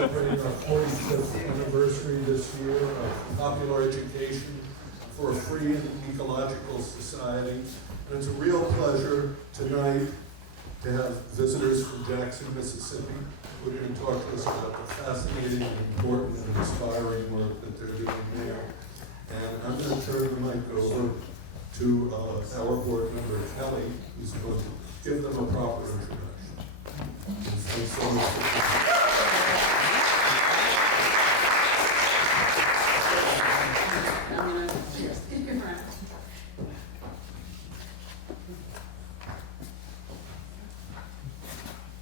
celebrating our 45th anniversary this year of popular education for a free and ecological society. And it's a real pleasure tonight to have visitors from Jackson, Mississippi, who are going to talk to us about the fascinating, important, and inspiring work that they're doing there. And I'm going to turn the mic over to our board member, Kelly, who's going to give them a proper introduction. Thanks so much for coming.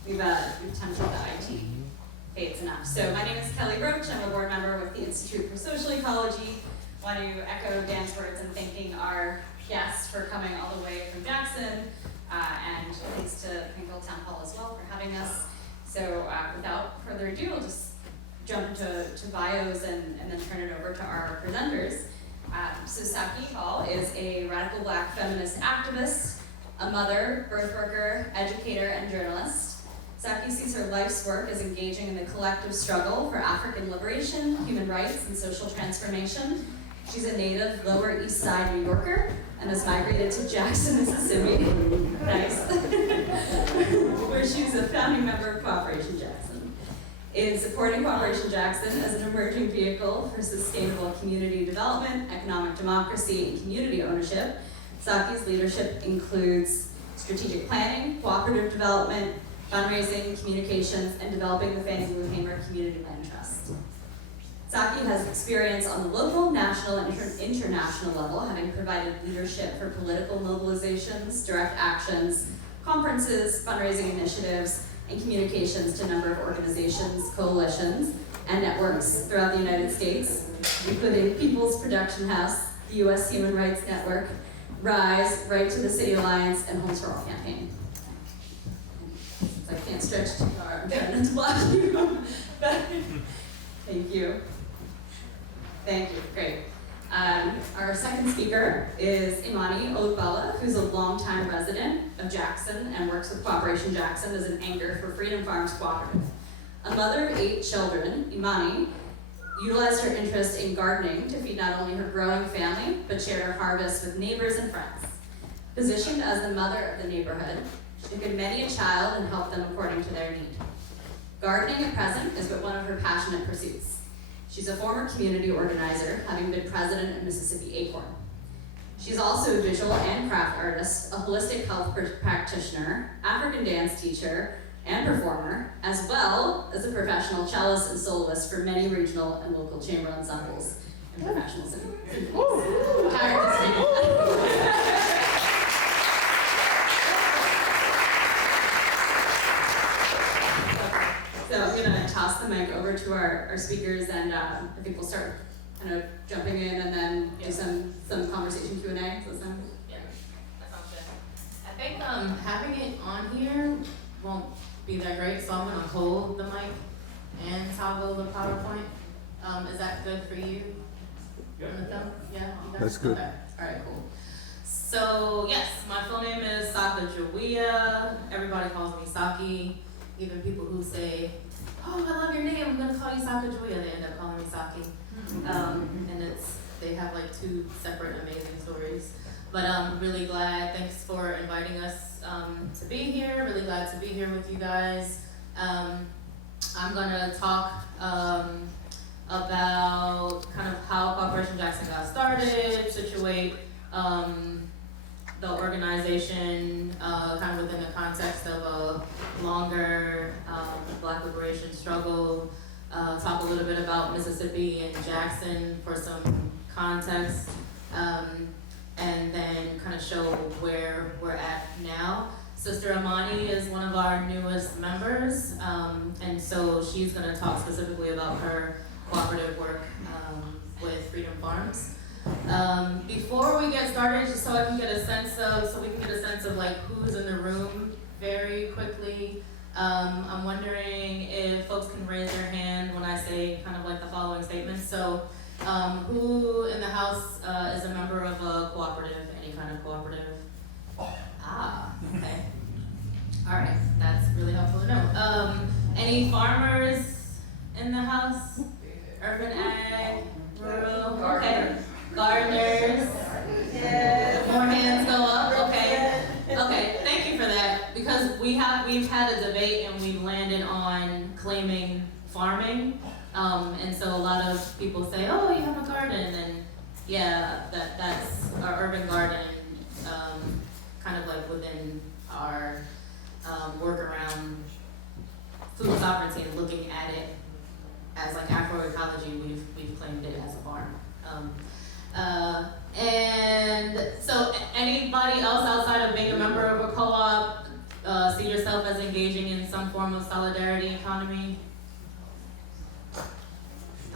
We've attempted the IT fades enough. So my name is Kelly Roach. I'm a board member with the Institute for Social Ecology. Want to echo Dan's words in thanking our guests for coming all the way from Jackson, and thanks to Plainfield Town Hall as well for having us. So without further ado, I'll just jump into bios and then turn it over to our presenters. So Saki Hall is a radical Black feminist activist, a mother, birth worker, educator, and journalist. Saki sees her life's work as engaging in the collective struggle for African liberation, human rights, and social transformation. She's a native Lower East Side New Yorker and has migrated to Jackson, Mississippi, nice, where she's a founding member of Cooperation Jackson. In supporting Cooperation Jackson as an emerging vehicle for sustainable community development, economic democracy, and community ownership, Saki's leadership includes strategic planning, cooperative development, fundraising, communications, and developing the Fannie Lou Hamer Community Land Trust. Saki has experience on the local, national, and international level, having provided leadership for political mobilizations, direct actions, conferences, fundraising initiatives, and communications to a number of organizations, coalitions, and networks throughout the United States, including People's Production House, the U.S. Human Rights Network, RISE, Right to the City Alliance, and Homes for All campaign. I can't stretch too far, I'm trying to block you. Thank you. Thank you, great. Our second speaker is Imani Olugbala, who's a longtime resident of Jackson and works with Cooperation Jackson as an anchor for Freedom Farms Cooperative. A mother of 8 children, Imani utilized her interest in gardening to feed not only her growing family, but shared her harvest with neighbors and friends. Positioned as the mother of the neighborhood, she took in many a child and helped them according to their need. Gardening at present is but one of her passionate pursuits. She's a former community organizer, having been president of Mississippi Acorn. She's also a visual and craft artist, a holistic health practitioner, African dance teacher, and performer, as well as a professional cellist and soloist for many regional and local chamber ensembles and professional symphonies. So I'm going to toss the mic over to our speakers, and I think we'll start kind of jumping in and then do some conversation Q&A. So some, yeah, that sounds good. I think having it on here won't be that great, so I'm going to hold the mic and toggle the PowerPoint. Is that good for you? Yeah. Yeah, you guys? That's good. Okay. All right, cool. So yes, my full name is Sacajawea. Everybody calls me Saki. Even people who say, "Oh, I love your name, I'm gonna call you Sacajawea," they end up calling me Saki. And they have like 2 separate amazing stories. But I'm really glad, thanks for inviting us to be here. Really glad to be here with you guys. I'm gonna talk about kind of how Cooperation Jackson got started, situate the organization kind of within the context of a longer Black liberation struggle, talk a little bit about Mississippi and Jackson for some context, and then kind of show where we're at now. Sister Imani is one of our newest members, and so she's going to talk specifically about her cooperative work with Freedom Farms. Before we get started, just so we can get a sense of like who's in the room very quickly, I'm wondering if folks can raise their hand when I say kind of like the following statements. So who in the house is a member of a cooperative, any kind of cooperative? Ah, okay. All right, that's really helpful to know. Any farmers in the house? Urban ag, rural, okay. Gardeners. More hands go up, okay. Okay, thank you for that, because we've had a debate and we've landed on claiming farming. And so a lot of people say, oh, you have a garden, and yeah, that's our urban garden, kind of like within our work around food sovereignty and looking at it as like agroecology, we've claimed it as a farm. And so anybody else outside of being a member of a co-op see yourself as engaging in some form of solidarity economy?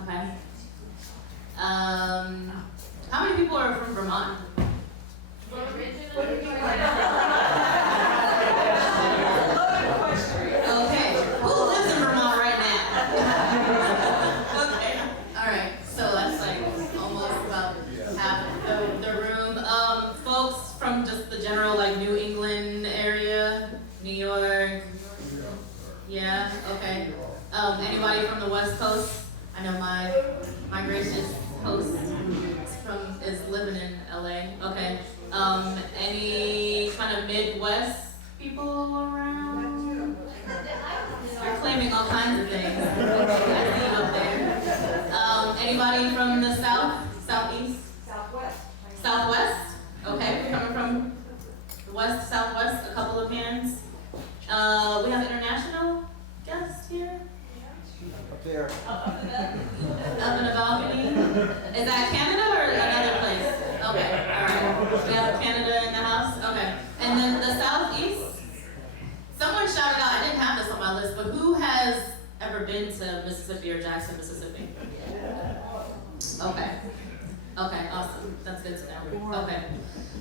Okay. How many people are from Vermont? Okay, who lives in Vermont right now? Okay, all right, so that's like almost about half the room. Folks from just the general like New England area, New York. Yeah, okay. Anybody from the West Coast? I know my gracious host is living in LA. Okay. Any kind of Midwest people around? You're claiming all kinds of things. I see you up there. Anybody from the South? Southeast? Southwest. Southwest? Okay, we're coming from the West, Southwest, a couple of hands. We have international guests here. Up there. Up in the balcony? Is that Canada or another place? Okay, alright. We have Canada in the house? Okay. And then the Southeast? Someone shouted out, I didn't have this on my list, but who has ever been to Mississippi or Jackson, Mississippi? Okay. Okay, awesome. That's good to know. Okay.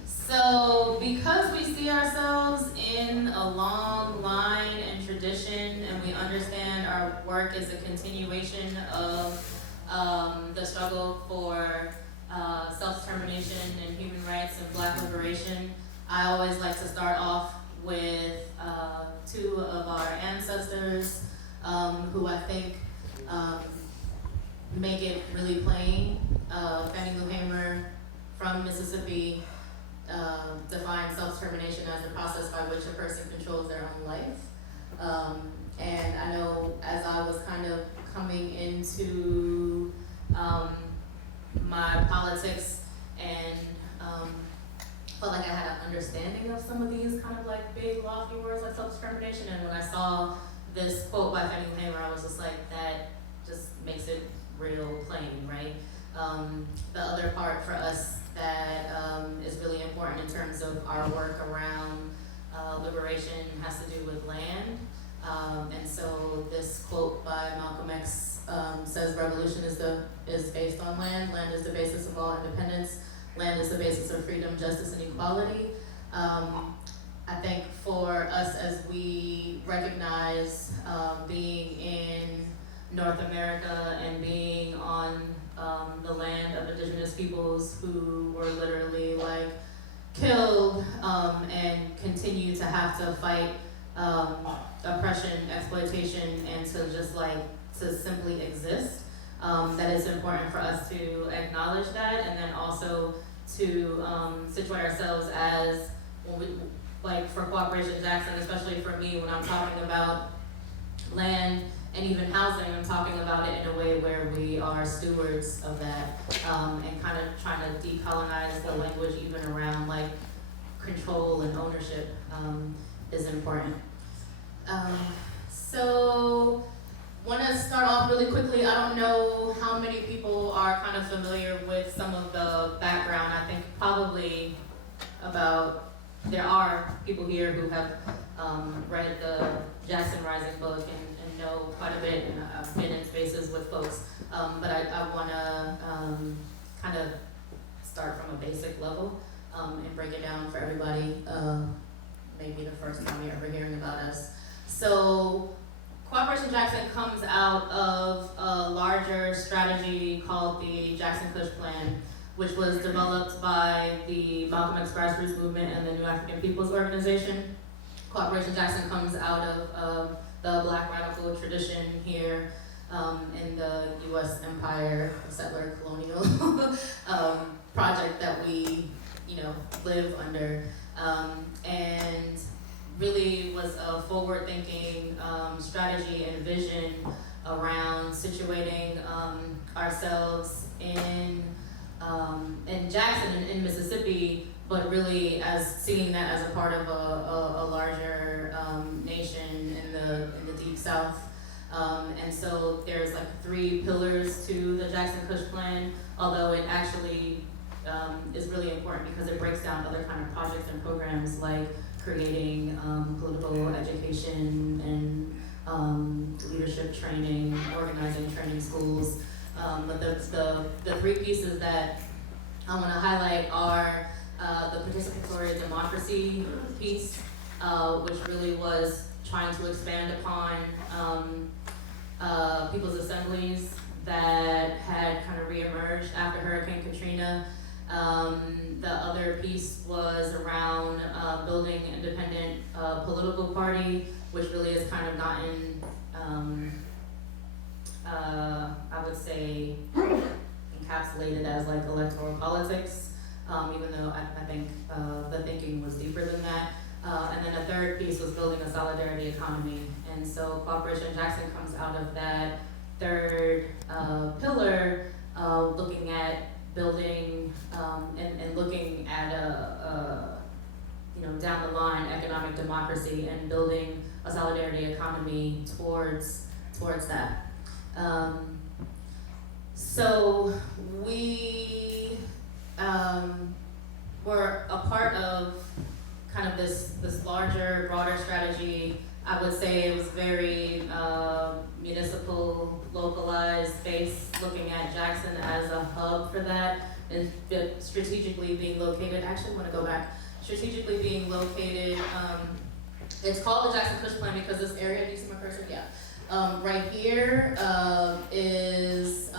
So, because we see ourselves in a long line and tradition, and we understand our work is a continuation of the struggle for self-determination and human rights and Black liberation, I always like to start off with two of our ancestors who I think make it really plain. Fannie Lou Hamer from Mississippi defines self-determination as the process by which a person controls their own life. And I know as I was kind of coming into my politics and felt like I had an understanding of some of these kind of like big lofty words like self-determination, and when I saw this quote by Fannie Lou Hamer, I was just like, that just makes it real plain, right? The other part for us that is really important in terms of our work around liberation has to do with land. And so this quote by Malcolm X says revolution is based on land. Land is the basis of all independence. Land is the basis of freedom, justice, and equality. I think for us as we recognize being in North America and being on the land of indigenous peoples who were literally like killed and continue to have to fight oppression, exploitation, and to just like to simply exist, that it's important for us to acknowledge that, and then also to situate ourselves as, when we, like for Cooperation Jackson, especially for me, when I'm talking about land and even housing, I'm talking about it in a way where we are stewards of that, and kind of trying to decolonize the language even around like control and ownership is important. So, want to start off really quickly. I don't know how many people are kind of familiar with some of the background. I think probably there are people here who have read the Jackson Rising book and know quite a bit, and I've been in spaces with folks. But I want to kind of start from a basic level and break it down for everybody. Maybe the first time you're ever hearing about us. So, Cooperation Jackson comes out of a larger strategy called the Jackson Kush Plan, which was developed by the Malcolm X grassroots movement and the New African Peoples Organization. Cooperation Jackson comes out of the Black radical tradition here, in the U.S. Empire settler colonial project that we, live under, and really was a forward-thinking strategy and vision around situating ourselves in Jackson in Mississippi, but really as seeing that as a part of a larger nation in the Deep South. And so there's like 3 pillars to the Jackson Kush Plan, although it actually is really important because it breaks down other kind of projects and programs like creating political education and leadership training, organizing training schools. But the 3 pieces that I want to highlight are the participatory democracy piece, which really was trying to expand upon people's assemblies that had kind of reemerged after Hurricane Katrina. The other piece was around building an independent political party, which really has kind of gotten, I would say, encapsulated as like electoral politics, even though I think the thinking was deeper than that. And then a third piece was building a solidarity economy. And so Cooperation Jackson comes out of that third pillar, looking at building and looking at down the line economic democracy and building a solidarity economy towards that. So we were a part of kind of this larger, broader strategy. I would say it was very municipal, localized based, looking at Jackson as a hub for that, and strategically being located, actually I want to go back, strategically being located, it's called the Jackson Kush Plan because this area, do you see my cursor? Yeah. Right here is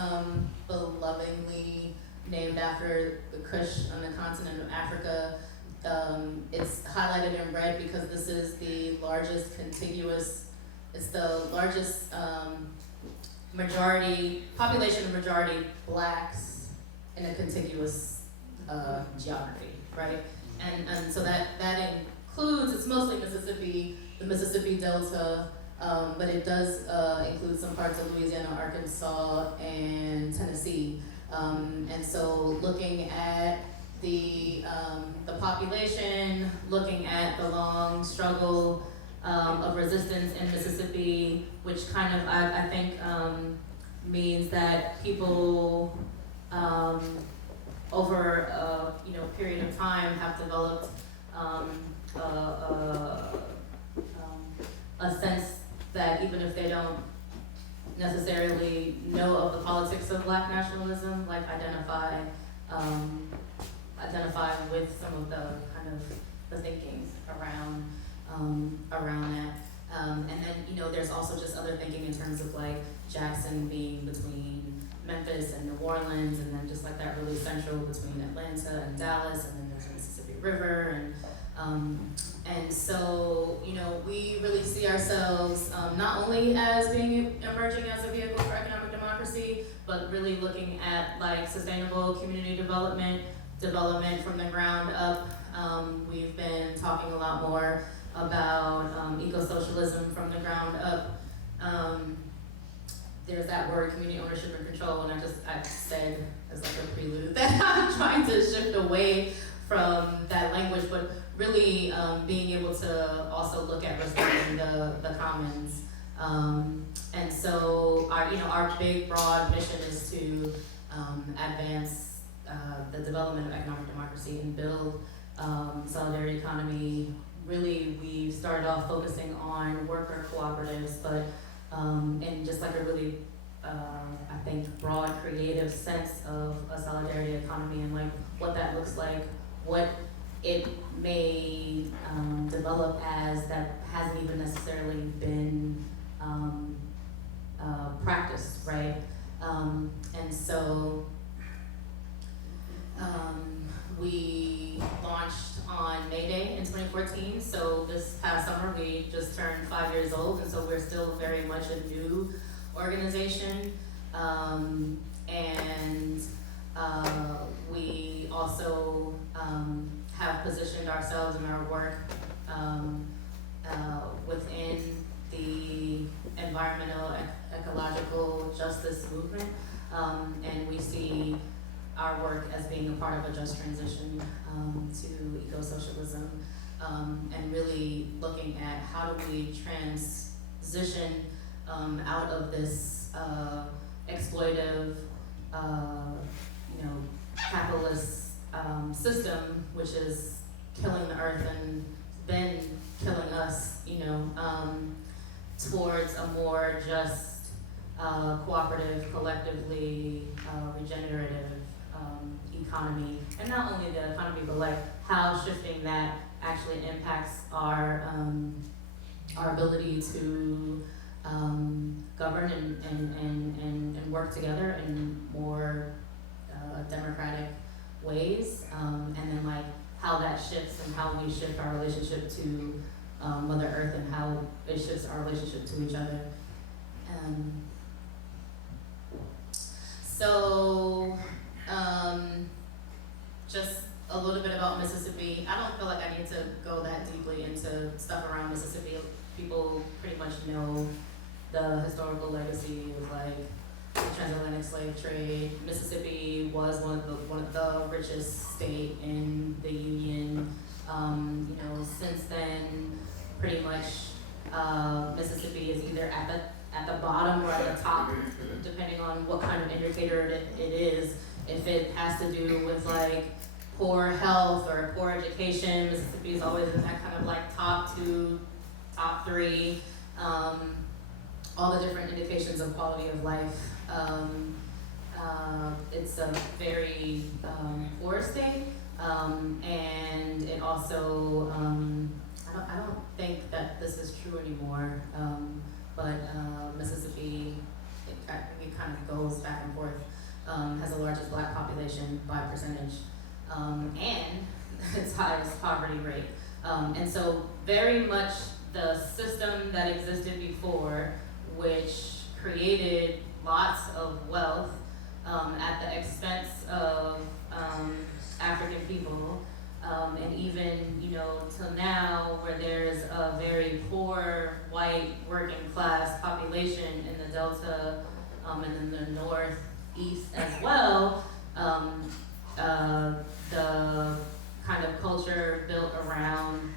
belovingly named after the Kush on the continent of Africa. It's highlighted in red because this is the largest contiguous, it's the largest population majority blacks in a contiguous geography, right? And so that includes, it's mostly Mississippi, the Mississippi Delta, but it does include some parts of Louisiana, Arkansas, and Tennessee. And so looking at the population, looking at the long struggle of resistance in Mississippi, which kind of, I think, means that people over a period of time have developed a sense that even if they don't necessarily know of the politics of Black nationalism, like identify with some of the kind of the thinkings around that. And then, there's also just other thinking in terms of like Jackson being between Memphis and New Orleans, and then just like that really central between Atlanta and Dallas, and then there's the Mississippi River, and so, we really see ourselves not only as being emerging as a vehicle for economic democracy, but really looking at like sustainable community development from the ground up. We've been talking a lot more about eco-socialism from the ground up. There's that word, community ownership and control, and I said as like a prelude that I'm trying to shift away from that language, but really being able to also look at restoring the commons. And so our big broad mission is to advance the development of economic democracy and build solidarity economy. Really, we started off focusing on worker cooperatives, but in just like a really, I think, broad creative sense of a solidarity economy and like what that looks like, what it may develop as that hasn't even necessarily been practiced, right? And so we launched on May Day in 2014, so this past summer we just turned 5 years old, and so we're still very much a new organization. And we also have positioned ourselves in our work within the environmental ecological justice movement, and we see our work as being a part of a just transition to eco-socialism, and really looking at how do we transition out of this exploitive, capitalist system, which is killing the earth and been killing us, towards a more just, cooperative, collectively regenerative economy. And not only the economy, but like how shifting that actually impacts our ability to govern and work together in more democratic ways, and then like how that shifts and how we shift our relationship to Mother Earth and how it shifts our relationship to each other. Just a little bit about Mississippi. I don't feel like I need to go that deeply into stuff around Mississippi. People pretty much know the historical legacy of like the transatlantic slave trade. Mississippi was one of the richest state in the Union. Since then, pretty much Mississippi is either at the bottom or at the top, depending on what kind of indicator it is. If it has to do with like poor health or poor education, Mississippi is always in that kind of like top 2, top 3. All the different indications of quality of life. It's a very poor state, and it also, I don't think that this is true anymore, but Mississippi, it kind of goes back and forth, has the largest Black population by percentage, and its highest poverty rate. And so very much the system that existed before, which created lots of wealth at the expense of African people, and even till now, where there's a very poor white working class population in the Delta and in the Northeast as well. The kind of culture built around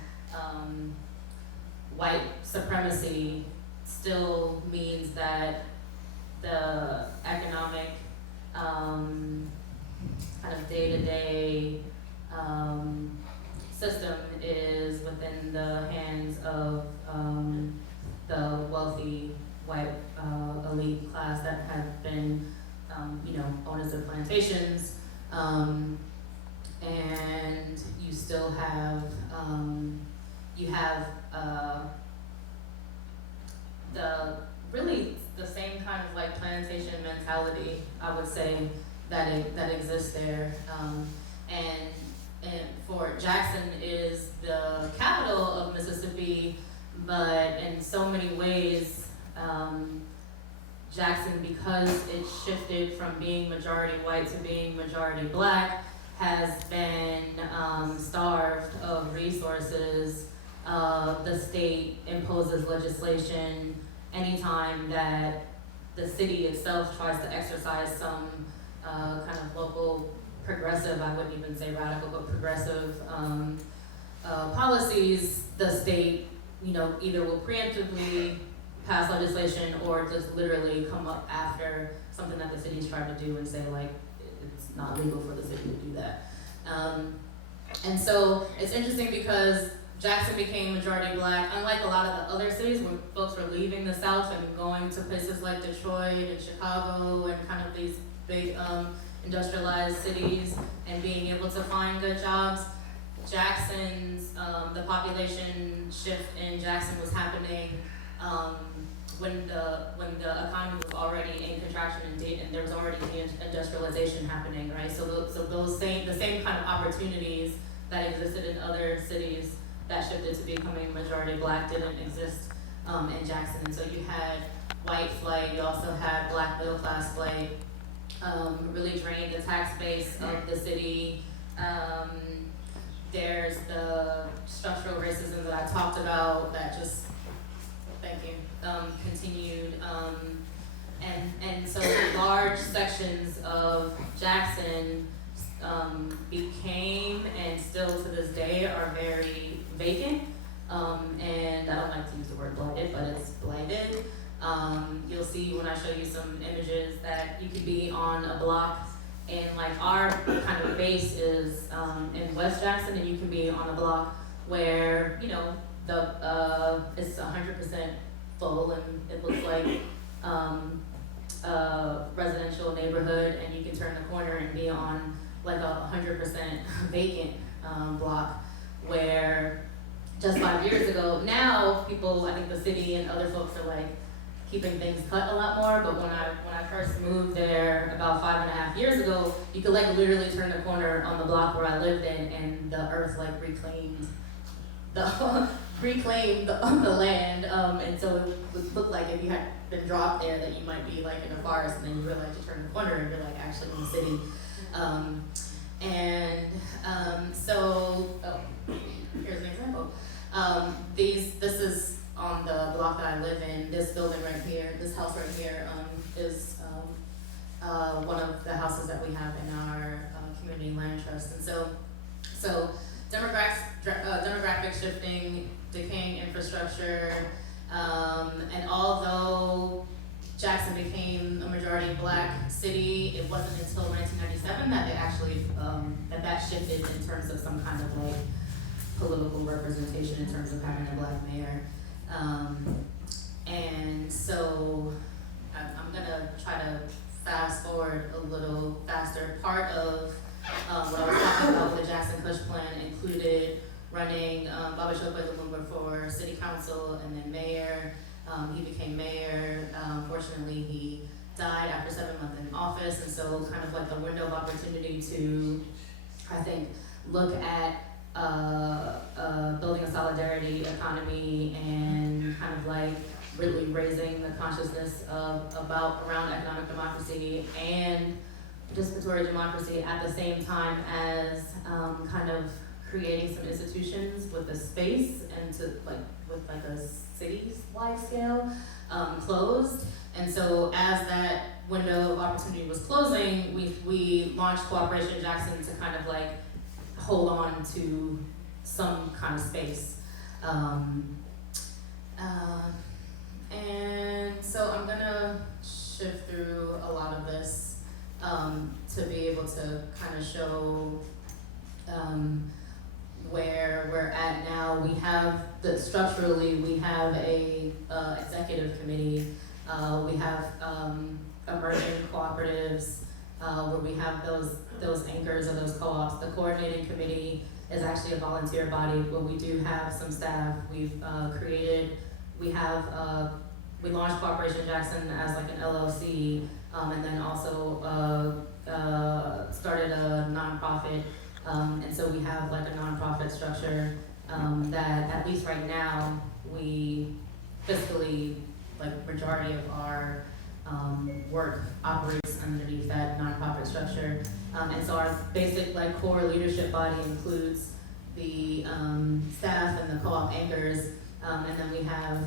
white supremacy still means that the economic kind of day-to-day system is within the hands of the wealthy white elite class that have been owners of plantations, and you still have the same kind of like plantation mentality, I would say, that exists there. And Fort Jackson is the capital of Mississippi, but in so many ways, Jackson, because it shifted from being majority white to being majority Black, has been starved of resources. The state imposes legislation anytime that the city itself tries to exercise some kind of local progressive, I wouldn't even say radical, but progressive policies. The state, either will preemptively pass legislation or just literally come up after something that the city's tried to do and say like, it's not legal for the city to do that. And so it's interesting because Jackson became majority Black, unlike a lot of the other cities when folks were leaving the South and going to places like Detroit and Chicago and kind of these big industrialized cities and being able to find good jobs. Jackson's, the population shift in Jackson was happening when the economy was already in contraction and there was already industrialization happening, right? So the same kind of opportunities that existed in other cities that shifted to becoming majority Black didn't exist in Jackson. And so you had white flight, you also had black middle class flight, really drained the tax base of the city. There's the structural racism that I talked about that just, thank you, continued. And so large sections of Jackson became, and still to this day are very vacant. And I don't like to use the word blighted, but it's blighted. You'll see when I show you some images that you could be on a block, and like our kind of base is in West Jackson, and you can be on a block where, you know, it's 100% full, and it looks like a residential neighborhood, and you can turn the corner and be on like a 100% vacant block, where just 5 years ago, now people, I think the city and other folks are like keeping things cut a lot more, but when I first moved there about 5.5 years ago, you could like literally turn the corner on the block where I lived in, and the earth like reclaimed the land, and so it would look like if you had been dropped there that you might be like in a forest, and then you realize you turn the corner and you're like actually in the city. So here's an example. This is on the block that I live in. This building right here, this house right here, is one of the houses that we have in our community land trust. And so demographic shifting, decaying infrastructure, and although Jackson became a majority black city, it wasn't until 1997 that they actually that shifted in terms of some kind of like political representation in terms of having a black mayor. And so I'm gonna try to fast forward a little faster. Part of what I was talking about with the Jackson Kush plan included running Baba Chokwe Lumumba for city council and then mayor. He became mayor. Fortunately, he died after 7 months in office, and so kind of like the window of opportunity to, I think, look at building a solidarity economy and kind of like really raising the consciousness around economic democracy and participatory democracy at the same time as kind of creating some institutions with the space and to like with like a city-wide scale closed. And so as that window of opportunity was closing, we launched Cooperation Jackson to kind of like hold on to some kind of space. And so I'm gonna shift through a lot of this to be able to kind of show where we're at now. We have structurally we have a executive committee. We have emerging cooperatives where we have those anchors or those co-ops. The coordinating committee is actually a volunteer body, but we do have some staff. We've we launched Cooperation Jackson as like an LLC, and then also started a nonprofit. And so we have like a nonprofit structure that at least right now we fiscally, like majority of our work operates underneath that nonprofit structure. And so our basic like core leadership body includes the staff and the co-op anchors, and then we have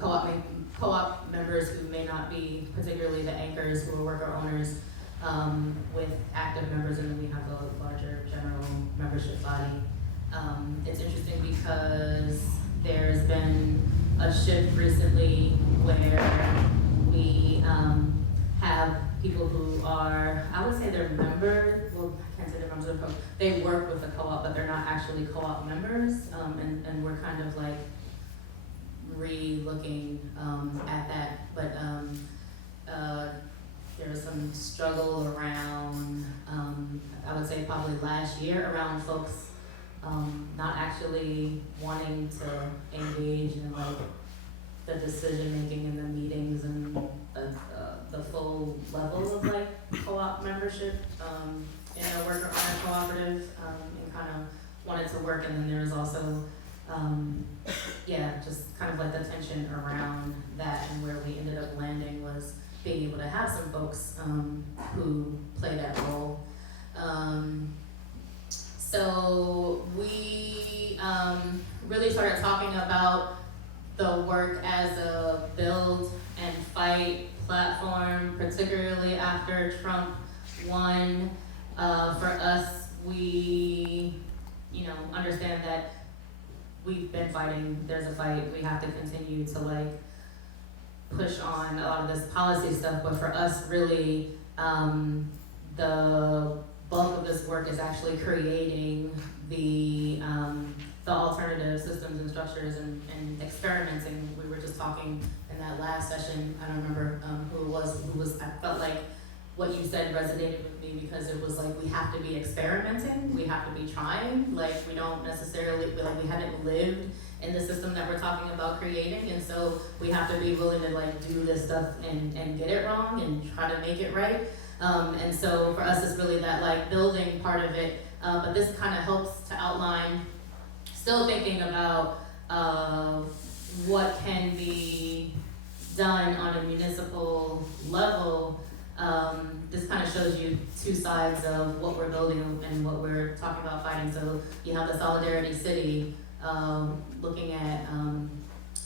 co-op members who may not be particularly the anchors, who are worker owners, with active members, and then we have a larger general membership body. It's interesting because there's been a shift recently where we have people who are, I would say they're members, well, I can't say they're members of the co-op, they work with the co-op, but they're not actually co-op members, and we're kind of like re-looking at that, but there was some struggle around, I would say probably last year, around folks not actually wanting to engage in like the decision making in the meetings and the full level of like co-op membership in a worker owner cooperative, and kind of wanted to work. And then there was also just kind of like the tension around that, and where we ended up landing was being able to have some folks who play that role. So we really started talking about the work as a build and fight platform, particularly after Trump won. For us, we, understand that we've been fighting, there's a fight, we have to continue to like push on a lot of this policy stuff, but for us really, the bulk of this work is actually creating the alternative systems and structures and experimenting. We were just talking in that last session, I don't remember who it was, I felt like what you said resonated with me because it was like we have to be experimenting, we have to be trying, like we don't necessarily, like we haven't lived in the system that we're talking about creating, and so we have to be willing to like do this stuff and get it wrong and try to make it right. And so for us it's really that like building part of it, but this kind of helps to outline, still thinking about what can be done on a municipal level. This kind of shows you two sides of what we're building and what we're talking about fighting. So you have the Solidarity City, looking at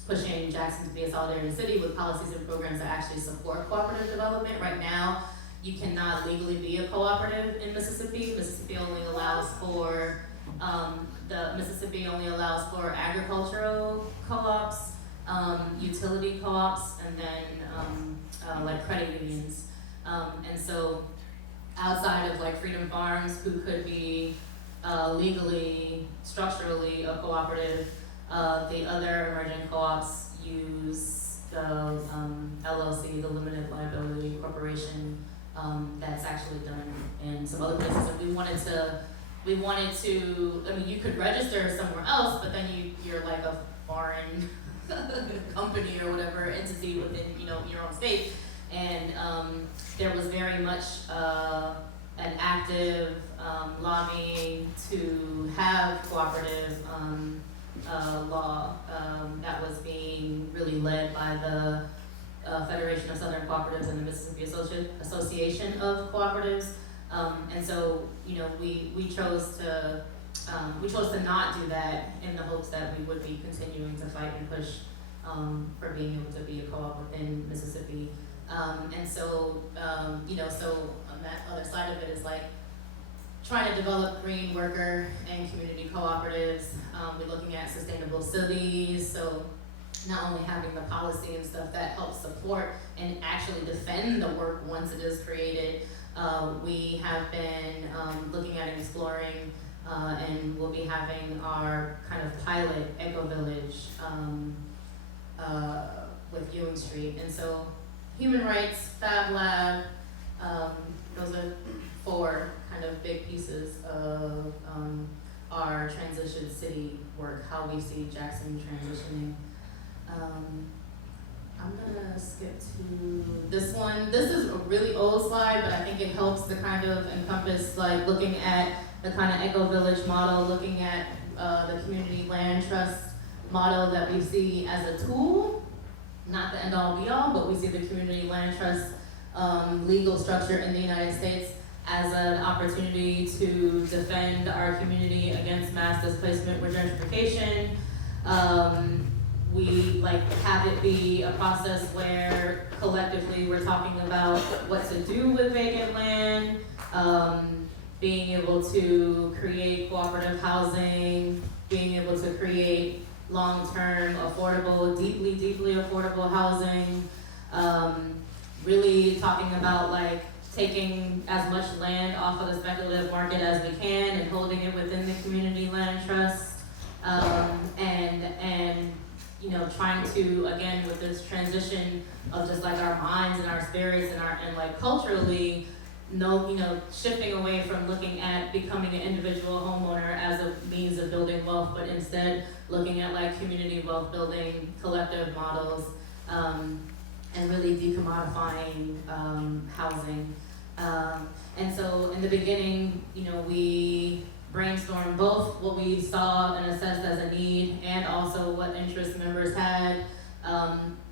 pushing Jackson to be a Solidarity City with policies and programs that actually support cooperative development. Right now, you cannot legally be a cooperative in Mississippi. Mississippi only allows for agricultural co-ops, utility co-ops, and then like credit unions. And so outside of like Freedom Farms, who could be legally, structurally a cooperative, the other emerging co-ops use the LLC, the limited liability corporation, that's actually done in some other places. And we wanted to, I mean, you could register somewhere else, but then you're like a foreign company or whatever entity within, your own state. And there was very much an active lobbying to have cooperative law that was being really led by the Federation of Southern Cooperatives and the Mississippi Association of Cooperatives. And so, we chose to not do that in the hopes that we would be continuing to fight and push for being able to be a co-op within Mississippi. And so, so on that other side of it is like trying to develop green worker and community cooperatives. We're looking at sustainable cities, so not only having the policy and stuff that helps support and actually defend the work once it is created. We have been looking at and exploring, and we'll be having our kind of pilot eco-village with Ewing Street. And so human rights, Fab Lab, those are 4 kind of big pieces of our transition city work, how we see Jackson transitioning. I'm gonna skip to this one. This is a really old slide, but I think it helps to kind of encompass like looking at the kind of eco-village model, looking at the community land trust model that we see as a tool, not the end-all be-all, but we see the community land trust legal structure in the United States as an opportunity to defend our community against mass displacement or gentrification. We have it be a process where collectively we're talking about what to do with vacant land, being able to create cooperative housing, being able to create long-term, affordable, deeply affordable housing, really talking about taking as much land off of the speculative market as we can and holding it within the community land trust, and trying to, again, with this transition of just our minds and our spirits and culturally, shifting away from looking at becoming an individual homeowner as a means of building wealth, but instead looking at community wealth building, collective models, and really decommodifying housing. And so in the beginning, we brainstorm both what we saw and assessed as a need and also what interest members had.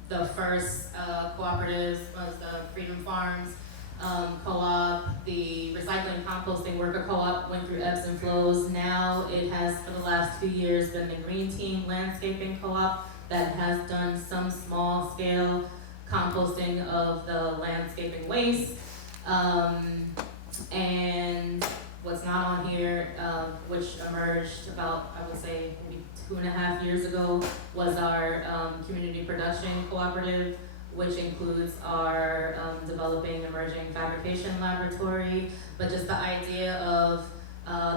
The first cooperative was the Freedom Farms co-op. The recycling composting worker co-op went through ebbs and flows. Now it has for the last 2 years been the Green Team landscaping co-op that has done some small scale composting of the landscaping waste. And what's not on here, which emerged about, I would say, maybe 2.5 years ago, was our community production cooperative, which includes our developing emerging fabrication laboratory, but just the idea of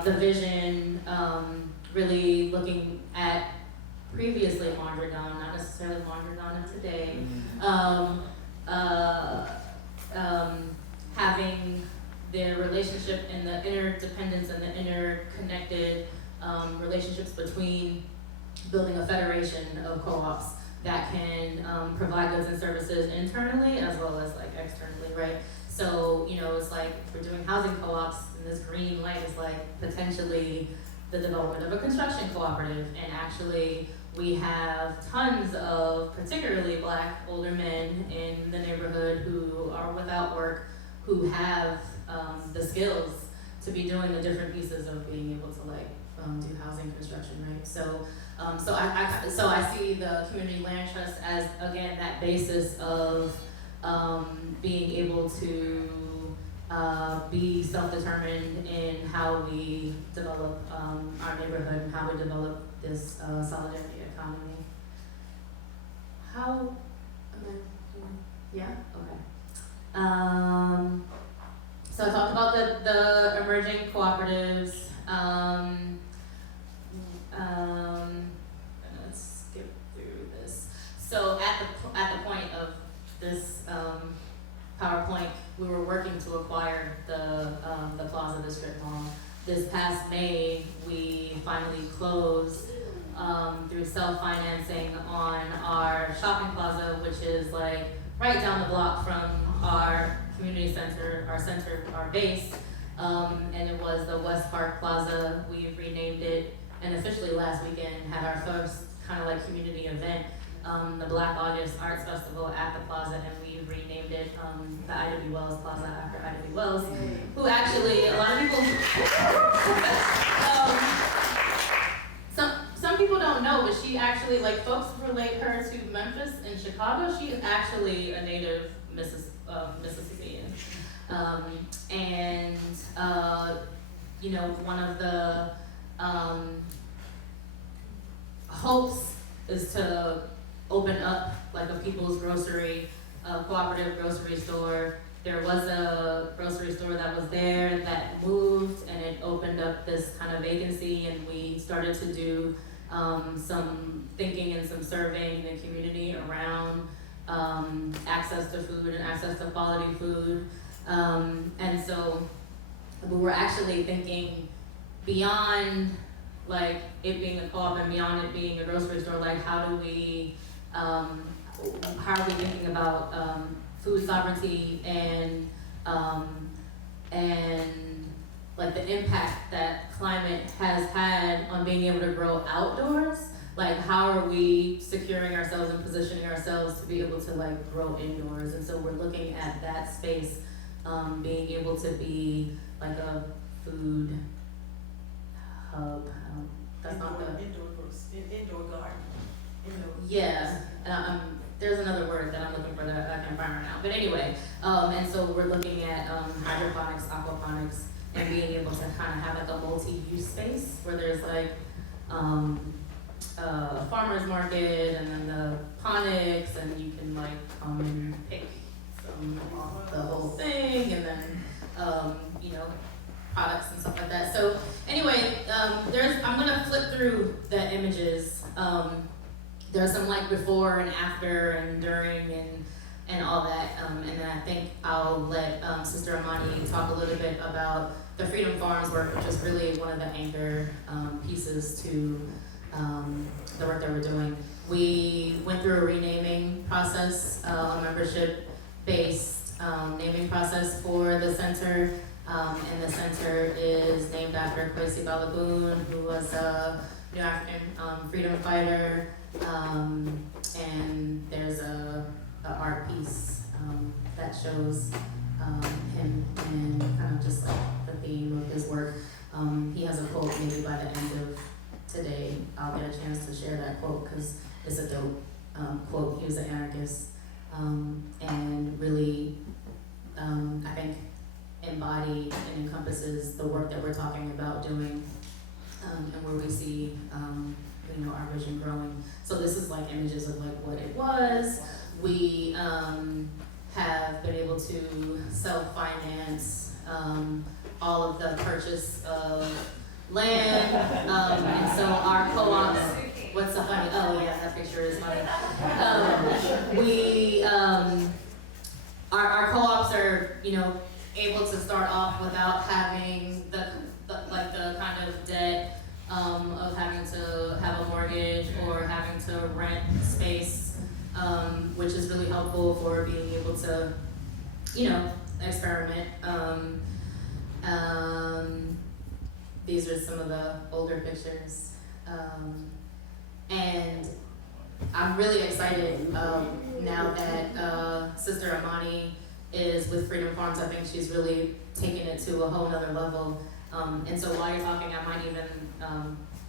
the vision, really looking at previously Mondrian, not necessarily Mondrian of today, having their relationship and the interdependence and the interconnected relationships between building a federation of co-ops that can provide goods and services internally as well as like externally, right? So, you know, it's like if we're doing housing co-ops, and this green light is like potentially the development of a construction cooperative, and actually we have tons of particularly Black older men in the neighborhood who are without work, who have the skills to be doing the different pieces of being able to like do housing construction, right? So I see the community land trust as again that basis of being able to be self-determined in how we develop our neighborhood and how we develop this solidarity economy. How? Yeah. Okay. So I talked about the emerging cooperatives. Let's skip through this. So at the point of this PowerPoint, we were working to acquire the Plaza District Mall. This past May, we finally closed through self-financing on our shopping plaza, which is like right down the block from our community center, our base, and it was the West Park Plaza. We renamed it, and officially last weekend had our first kind of like community event, the Black August Arts Festival at the plaza, and we renamed it the Ida B. Wells Plaza after Ida B. Wells, who actually, a lot of people, some people don't know, but she actually, like folks relate her to Memphis and Chicago. She is actually a native Mississippian. You know, one of the hopes is to open up like a people's grocery, cooperative grocery store. There was a grocery store that was there that moved, and it opened up this kind of vacancy, and we started to do some thinking and some surveying in the community around access to food and access to quality food. And so we were actually thinking beyond like it being a co-op and beyond it being a grocery store, like how are we thinking about food sovereignty and like the impact that climate has had on being able to grow outdoors. Like how are we securing ourselves and positioning ourselves to be able to like grow indoors? And so we're looking at that space being able to be like a food hub. That's not the indoor garden. yeah. There's another word that I'm looking for that I can't find right now. But anyway, and so we're looking at hydroponics, aquaponics, and being able to kind of have like a multi-use space where there's like a farmer's market and then the ponics, and you can like come and pick from the whole thing, and then you know, products and stuff like that. So anyway, I'm gonna flip through the images. There's some like before and after and during and all that, and then I think I'll let Sister Imani talk a little bit about the Freedom Farms work, which is really one of the anchor pieces to the work that we're doing. We went through a renaming process, a membership-based naming process for the center. And the center is named after Kwesi Balagoon, who was a New African freedom fighter. And there's a art piece that shows him and kind of just like the theme of his work. He has a quote. Maybe by the end of today I'll get a chance to share that quote because it's a dope quote. He was an anarchist and really I think embodied and encompasses the work that we're talking about doing and where we see our vision growing. So this is like images of like what it was. We have been able to self-finance all of the purchase of land, and so our co-ops, what's so funny? Oh yeah, that picture is funny. Our co-ops are, able to start off without having the kind of debt of having to have a mortgage or having to rent space, which is really helpful for being able to, experiment. These are some of the older pictures. And I'm really excited now that Sister Imani is with Freedom Farms. I think she's really taken it to a whole nother level. And so while you're talking, I might even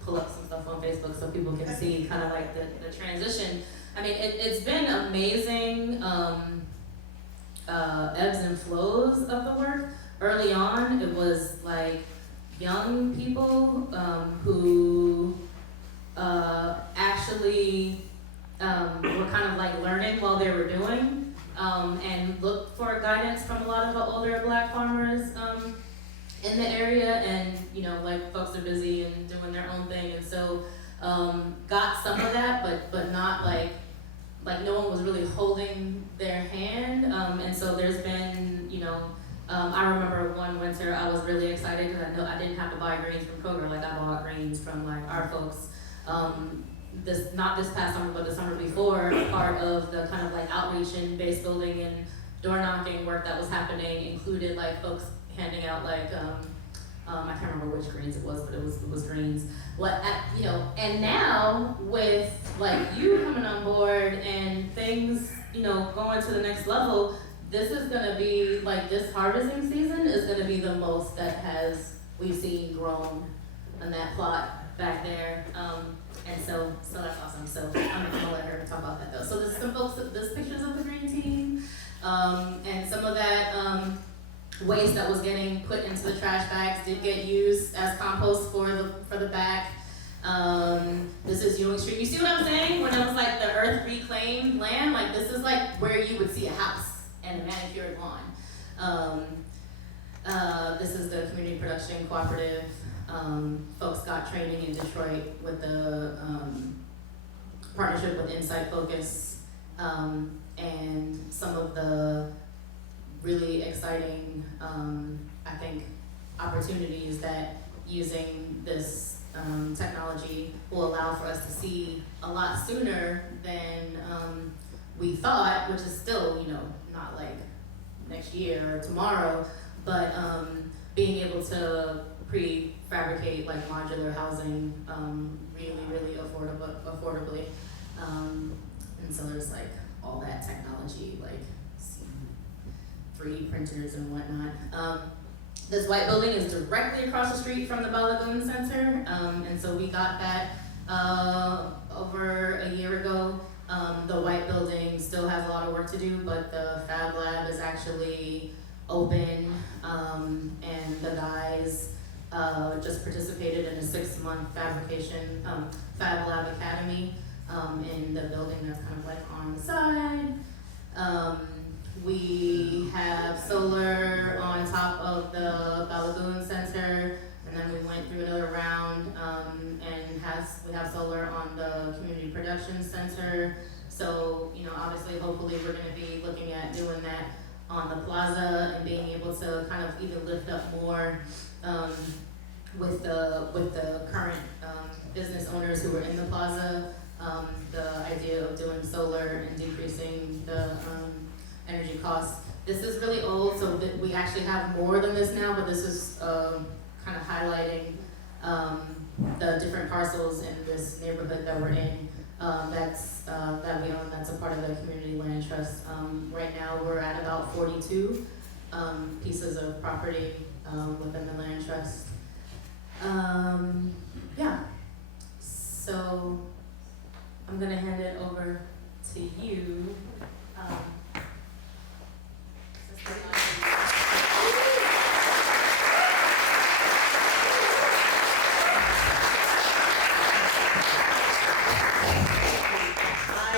pull up some stuff on Facebook so people can see kind of like the transition. I mean, it's been amazing ebbs and flows of the work. Early on, it was like young people who actually were kind of like learning while they were doing and looked for guidance from a lot of the older Black farmers in the area, and like folks are busy and doing their own thing, and so got some of that, but not like no one was really holding their hand, and so there's been I remember one winter I was really excited because I know I didn't have to buy greens from Kroger. Like I bought greens from like our folks. Not this past summer, but the summer before, part of the kind of like outreach and base building and door knocking work that was happening included like folks handing out like I can't remember which greens it was, but it was greens. And now with like you coming on board and things going to the next level, this is gonna be like this harvesting season is gonna be the most that we've seen grown on that plot back there. And so that's awesome. So I'm gonna let her talk about that though. So there's some folks, there's pictures of the green team, and some of that waste that was getting put into the trash bags did get used as compost for the back. This is Ewing Street. You see what I'm saying? When it was like the earth reclaimed land, like this is like where you would see a house and a manicured lawn. This is the community production cooperative. Folks got training in Detroit with the partnership with Insight Focus, and some of the really exciting, I think, opportunities that using this technology will allow for us to see a lot sooner than we thought, which is still, not like next year or tomorrow, but being able to prefabricate like modular housing really affordably. And so there's like all that technology, like 3D printers and whatnot. This white building is directly across the street from the Balagoon Center, and so we got that over a year ago. The white building still has a lot of work to do, but the Fab Lab is actually open, and the guys just participated in a 6-month fabrication Fab Lab Academy in the building that's kind of like on the side. We have solar on top of the Balagoon Center, and then we went through another round and we have solar on the Community Production Center. So, obviously, hopefully we're gonna be looking at doing that on the plaza and being able to kind of even lift up more with the current business owners who are in the plaza, the idea of doing solar and decreasing the energy costs. This is really old, so that we actually have more than this now, but this is kind of highlighting the different parcels in this neighborhood that we're in. That we own, that's a part of the community land trust. Right now, we're at about 42 pieces of property within the land trust. Yeah, so I'm gonna hand it over to you. I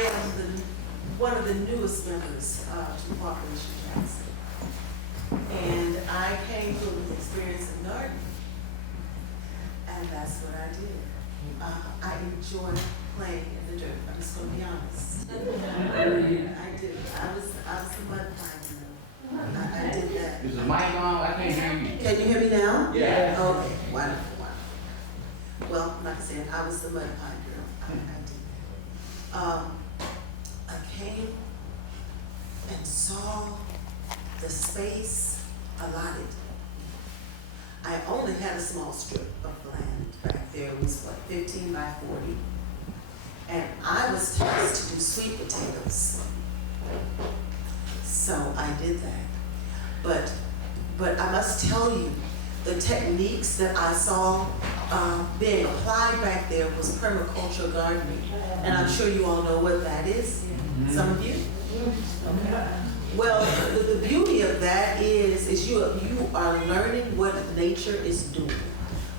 am one of the newest members to Operation Jackson. And I came here with experience in gardening. And that's what I did. I enjoy playing in the dirt. I'm just gonna be honest. I did. I was the mud pine. I did that. Is the mic on? I can't hear you. Can you hear me now? Yeah. Okay, wonderful, wonderful. Well, like I said, I was the mud pie girl. I did that. I came and saw the space allotted. I only had a small strip of land back there. It was 15 by 40. And I was tasked to do sweet potatoes. So I did that. But I must tell you, the techniques that I saw being applied back there was permaculture gardening. And I'm sure you all know what that is. Some of you? Okay. Well, the beauty of that is you are learning what nature is doing.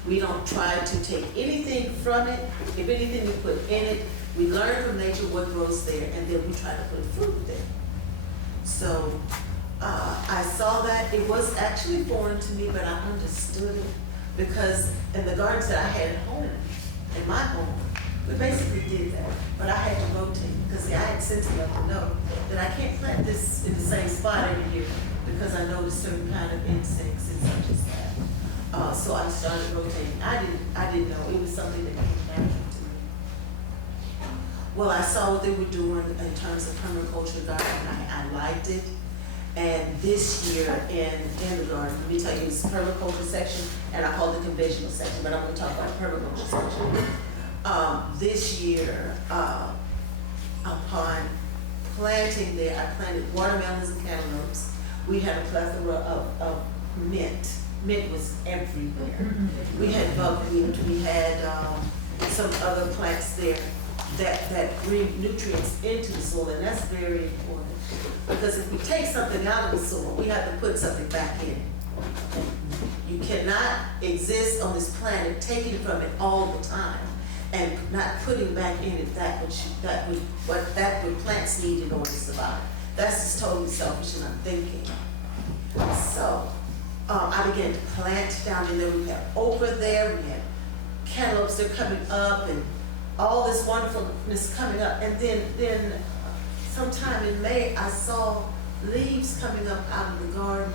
We don't try to take anything from it. If anything we put in it, we learn from nature what grows there, and then we try to put fruit there. So I saw that. It was actually foreign to me, but I understood it because in the gardens that I had at home, in my home, we basically did that. But I had to rotate because I had sense enough to know that I can't plant this in the same spot every year because I noticed certain kind of insects and such as that. So I started rotating. I didn't know. It was something that came natural to me. Well, I saw what they were doing in terms of permaculture gardening. I liked it. And this year in the garden, let me tell you, it's permaculture section, and I call it the conventional section, but I'm going to talk about permaculture section. This year, upon planting there, I planted watermelons and cantaloupes. We had a plethora of mint. Mint was everywhere. We had buckwheat, we had some other plants there that bring nutrients into the soil, and that's very important. Because if we take something out of the soil, we have to put something back in. You cannot exist on this planet taking from it all the time and not putting back in it what plants need in order to survive. That's just totally selfish and unthinking. So I began to plant down in there. We had okra there, we had cantaloupes, they're coming up, and all this wonderfulness coming up. And then sometime in May, I saw leaves coming up out of the garden,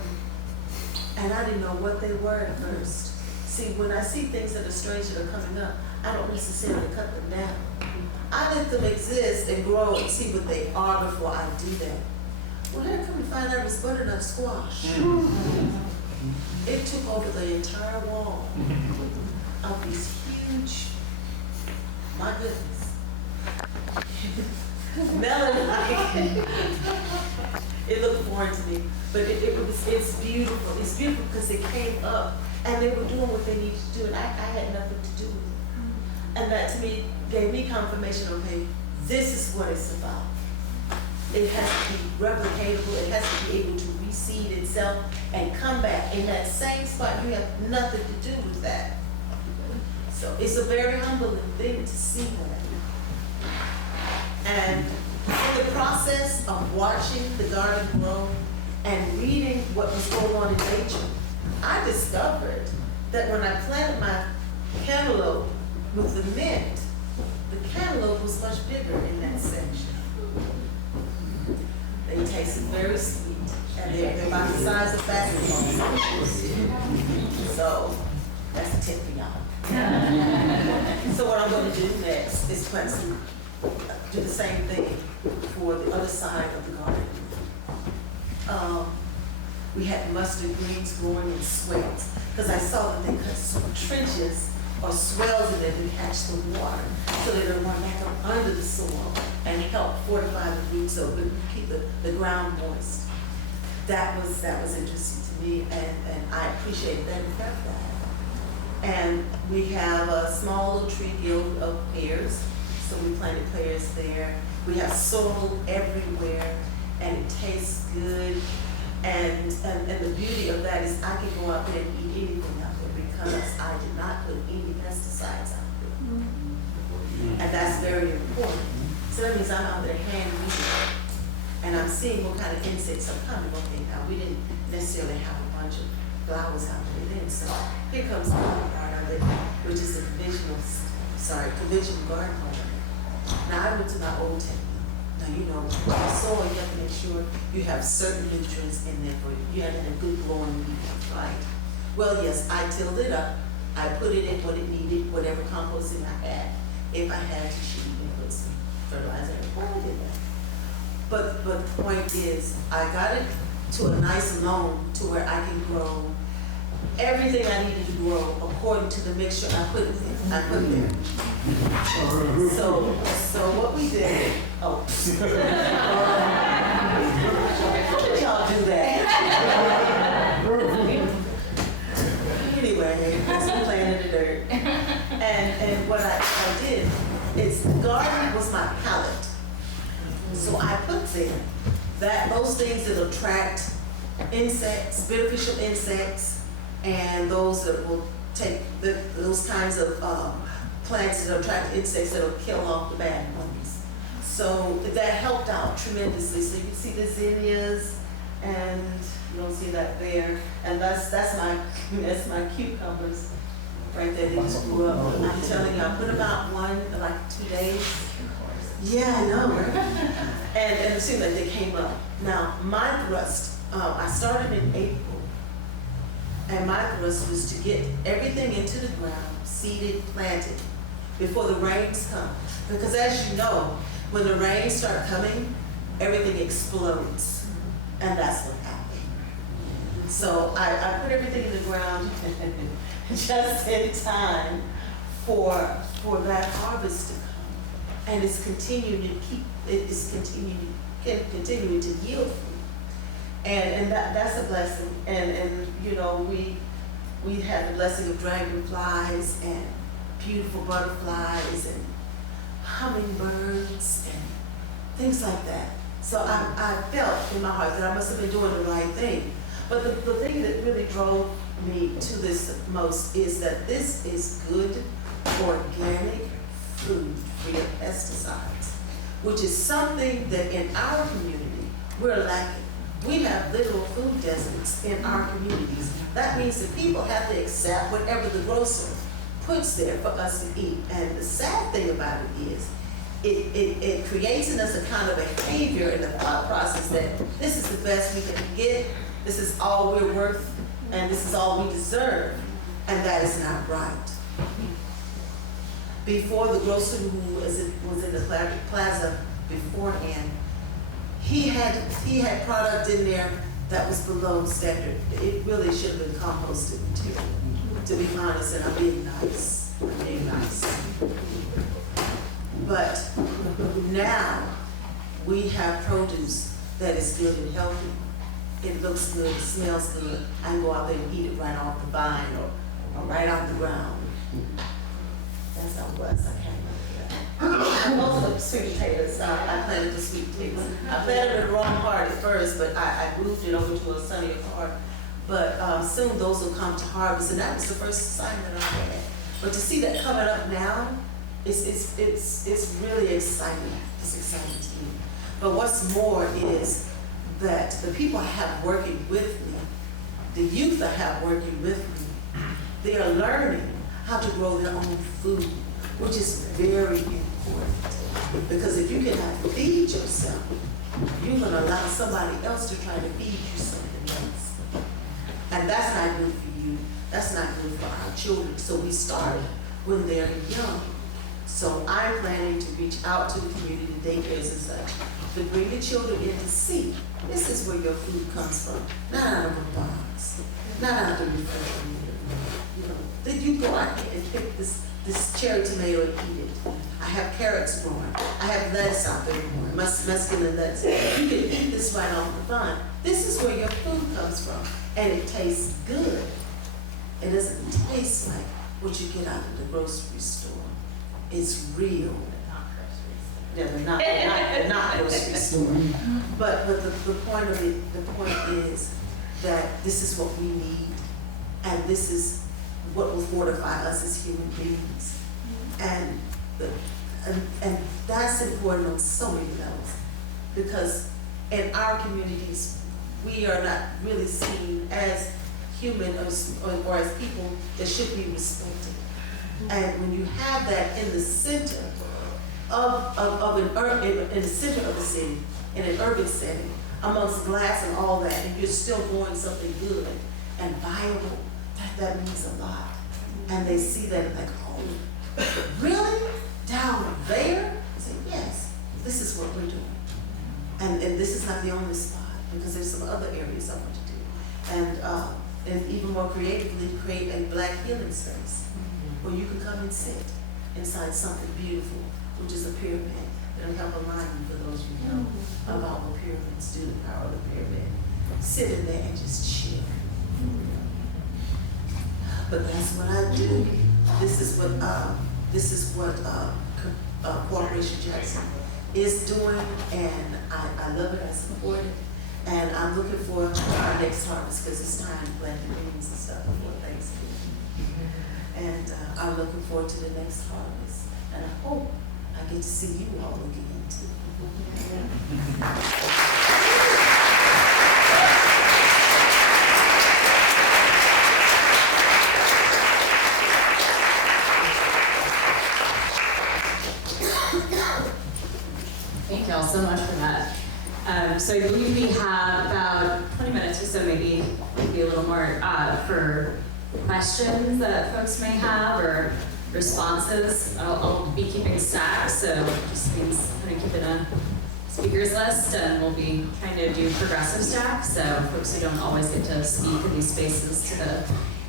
and I didn't know what they were at first. See, when I see things that are strange that are coming up, I don't necessarily cut them down. I let them exist and grow and see what they are before I do that. Well, then I come to find out it was butternut squash. It took over the entire wall of these huge, my goodness, melon-like. It looked foreign to me, but it's beautiful. It's beautiful because it came up and they were doing what they needed to do, and I had nothing to do with it. And that to me gave me confirmation, okay, this is what it's about. It has to be replicatable, it has to be able to reseed itself and come back in that same spot. You have nothing to do with that. So it's a very humbling thing to see that. And in the process of watching the garden grow and reading what was going on in nature, I discovered that when I planted my cantaloupe with the mint, the cantaloupe was much bigger in that section. They tasted very sweet, and they're about the size of basketballs. So that's a tip for y'all. So what I'm going to do next is do the same thing for the other side of the garden. We had mustard greens growing in swales, because I saw that they cut some trenches or swells in there to catch the water, so that it'll run back up under the soil and help fortify the roots so it would keep the ground moist. That was interesting to me, and I appreciate that and kept that. And we have a small little tree guild of pears, so we planted pears there. We have sorrel everywhere, and it tastes good. And the beauty of that is I can go out there and eat anything out there because I did not put any pesticides out there. And that's very important. So that means I'm out there hand weeding, and I'm seeing what kind of insects are coming. Okay, now we didn't necessarily have a bunch of flowers out there then, so here comes the other part of it, which is the conventional garden home. Now I went to my old technique. Now you know, with the soil, you have to make sure you have certain nutrients in there for you. You have to have good growing medium, right? Well, yes, I tilled it up. I put it in what it needed, whatever composting I had. If I had to shoot and put some fertilizer, I did that. But the point is, I got it to a nice loam to where I can grow everything I needed to grow according to the mixture I put there. So what we did, how did y'all do that? Anyway, that's me playing in the dirt. And what I did is the garden was my palette. So I put there those things that attract insects, beneficial insects, and those that will take those kinds of plants that attract insects that will kill off the bad ones. So that helped out tremendously. So you can see the zinnias, and you don't see that there. And that's my cucumbers right there. They just grew up. I'm telling you, I put about like 2 days. Yeah, I know, right? And it seemed like they came up. Now, my thrust, I started in April, and my thrust was to get everything into the ground, seeded, planted, before the rains come. Because as you know, when the rains start coming, everything explodes, and that's what happened. So I put everything in the ground just in time for that harvest to come. And it's continuing to yield fruit. And that's a blessing. And you know, we had the blessing of dragonflies and beautiful butterflies and hummingbirds and things like that. So I felt in my heart that I must have been doing the right thing. But the thing that really drove me to this most is that this is good organic food free of pesticides, which is something that in our community we're lacking. We have literal food deserts in our communities. That means that people have to accept whatever the grocer puts there for us to eat. And the sad thing about it is, it creates in us a kind of behavior in the thought process that this is the best we can get, this is all we're worth, and this is all we deserve, and that is not right. Before, the grocer who was in the plaza beforehand, he had product in there that was below standard. It really should have been composted material, to be honest, and I'm being nice. But now we have produce that is good and healthy. It looks good, it smells good. I can go out there and eat it right off the vine or right off the ground. That's how it was. I can't remember that. Most of the sweet potatoes, I planted the sweet potatoes. I planted in the wrong part at first, but I moved it over to a sunnier part. But soon those will come to harvest, and that was the first assignment I had. But to see that coming up now, it's really exciting. It's exciting to me. But what's more is that the people I have working with me, the youth I have working with me, they are learning how to grow their own food, which is very important. Because if you cannot feed yourself, you're going to allow somebody else to try to feed you something else. And that's not good for you. That's not good for our children. So we start when they're young. So I'm planning to reach out to the community, daycares and such, to bring the children in to see, this is where your food comes from, not out of a box, not out of the refrigerator. You know, then you go out here and pick this cherry tomato and eat it. I have carrots growing. I have lettuce out there growing, mesclun lettuce. You can eat this right off the vine. This is where your food comes from, and it tastes good. It doesn't taste like what you get out of the grocery store. It's real. Yeah, they're not grocery store. But the point of it, the point is that this is what we need, and this is what will fortify us as human beings. And that's important on so many levels, because in our communities, we are not really seen as human or as people that should be respected. And when you have that in the center in the center of the city, in an urban setting, amongst glass and all that, and you're still growing something good and viable, that means a lot. And they see that and like, oh, really? Down there? I say, yes, this is what we're doing. And this is not the only spot, because there's some other areas I want to do. And even more creatively, create a Black healing space where you can come and sit inside something beautiful, which is a pyramid. It'll help align you for those who know about what pyramids do, the power of the pyramid. Sit in there and just chill. But that's what I do. This is what Corporation Jackson is doing, and I love it. I support it, and I'm looking forward to our next harvest, because it's time to plant the beans and stuff before Thanksgiving. And I'm looking forward to the next harvest, and I hope I get to see you all again too. Thank y'all so much for that. So I believe we have about 20 minutes or so, maybe a little more, for questions that folks may have or responses. I'll be keeping stacks, so it just means kind of keeping a speakers list, and we'll be trying to do progressive stacks, so folks who don't always get to speak in these spaces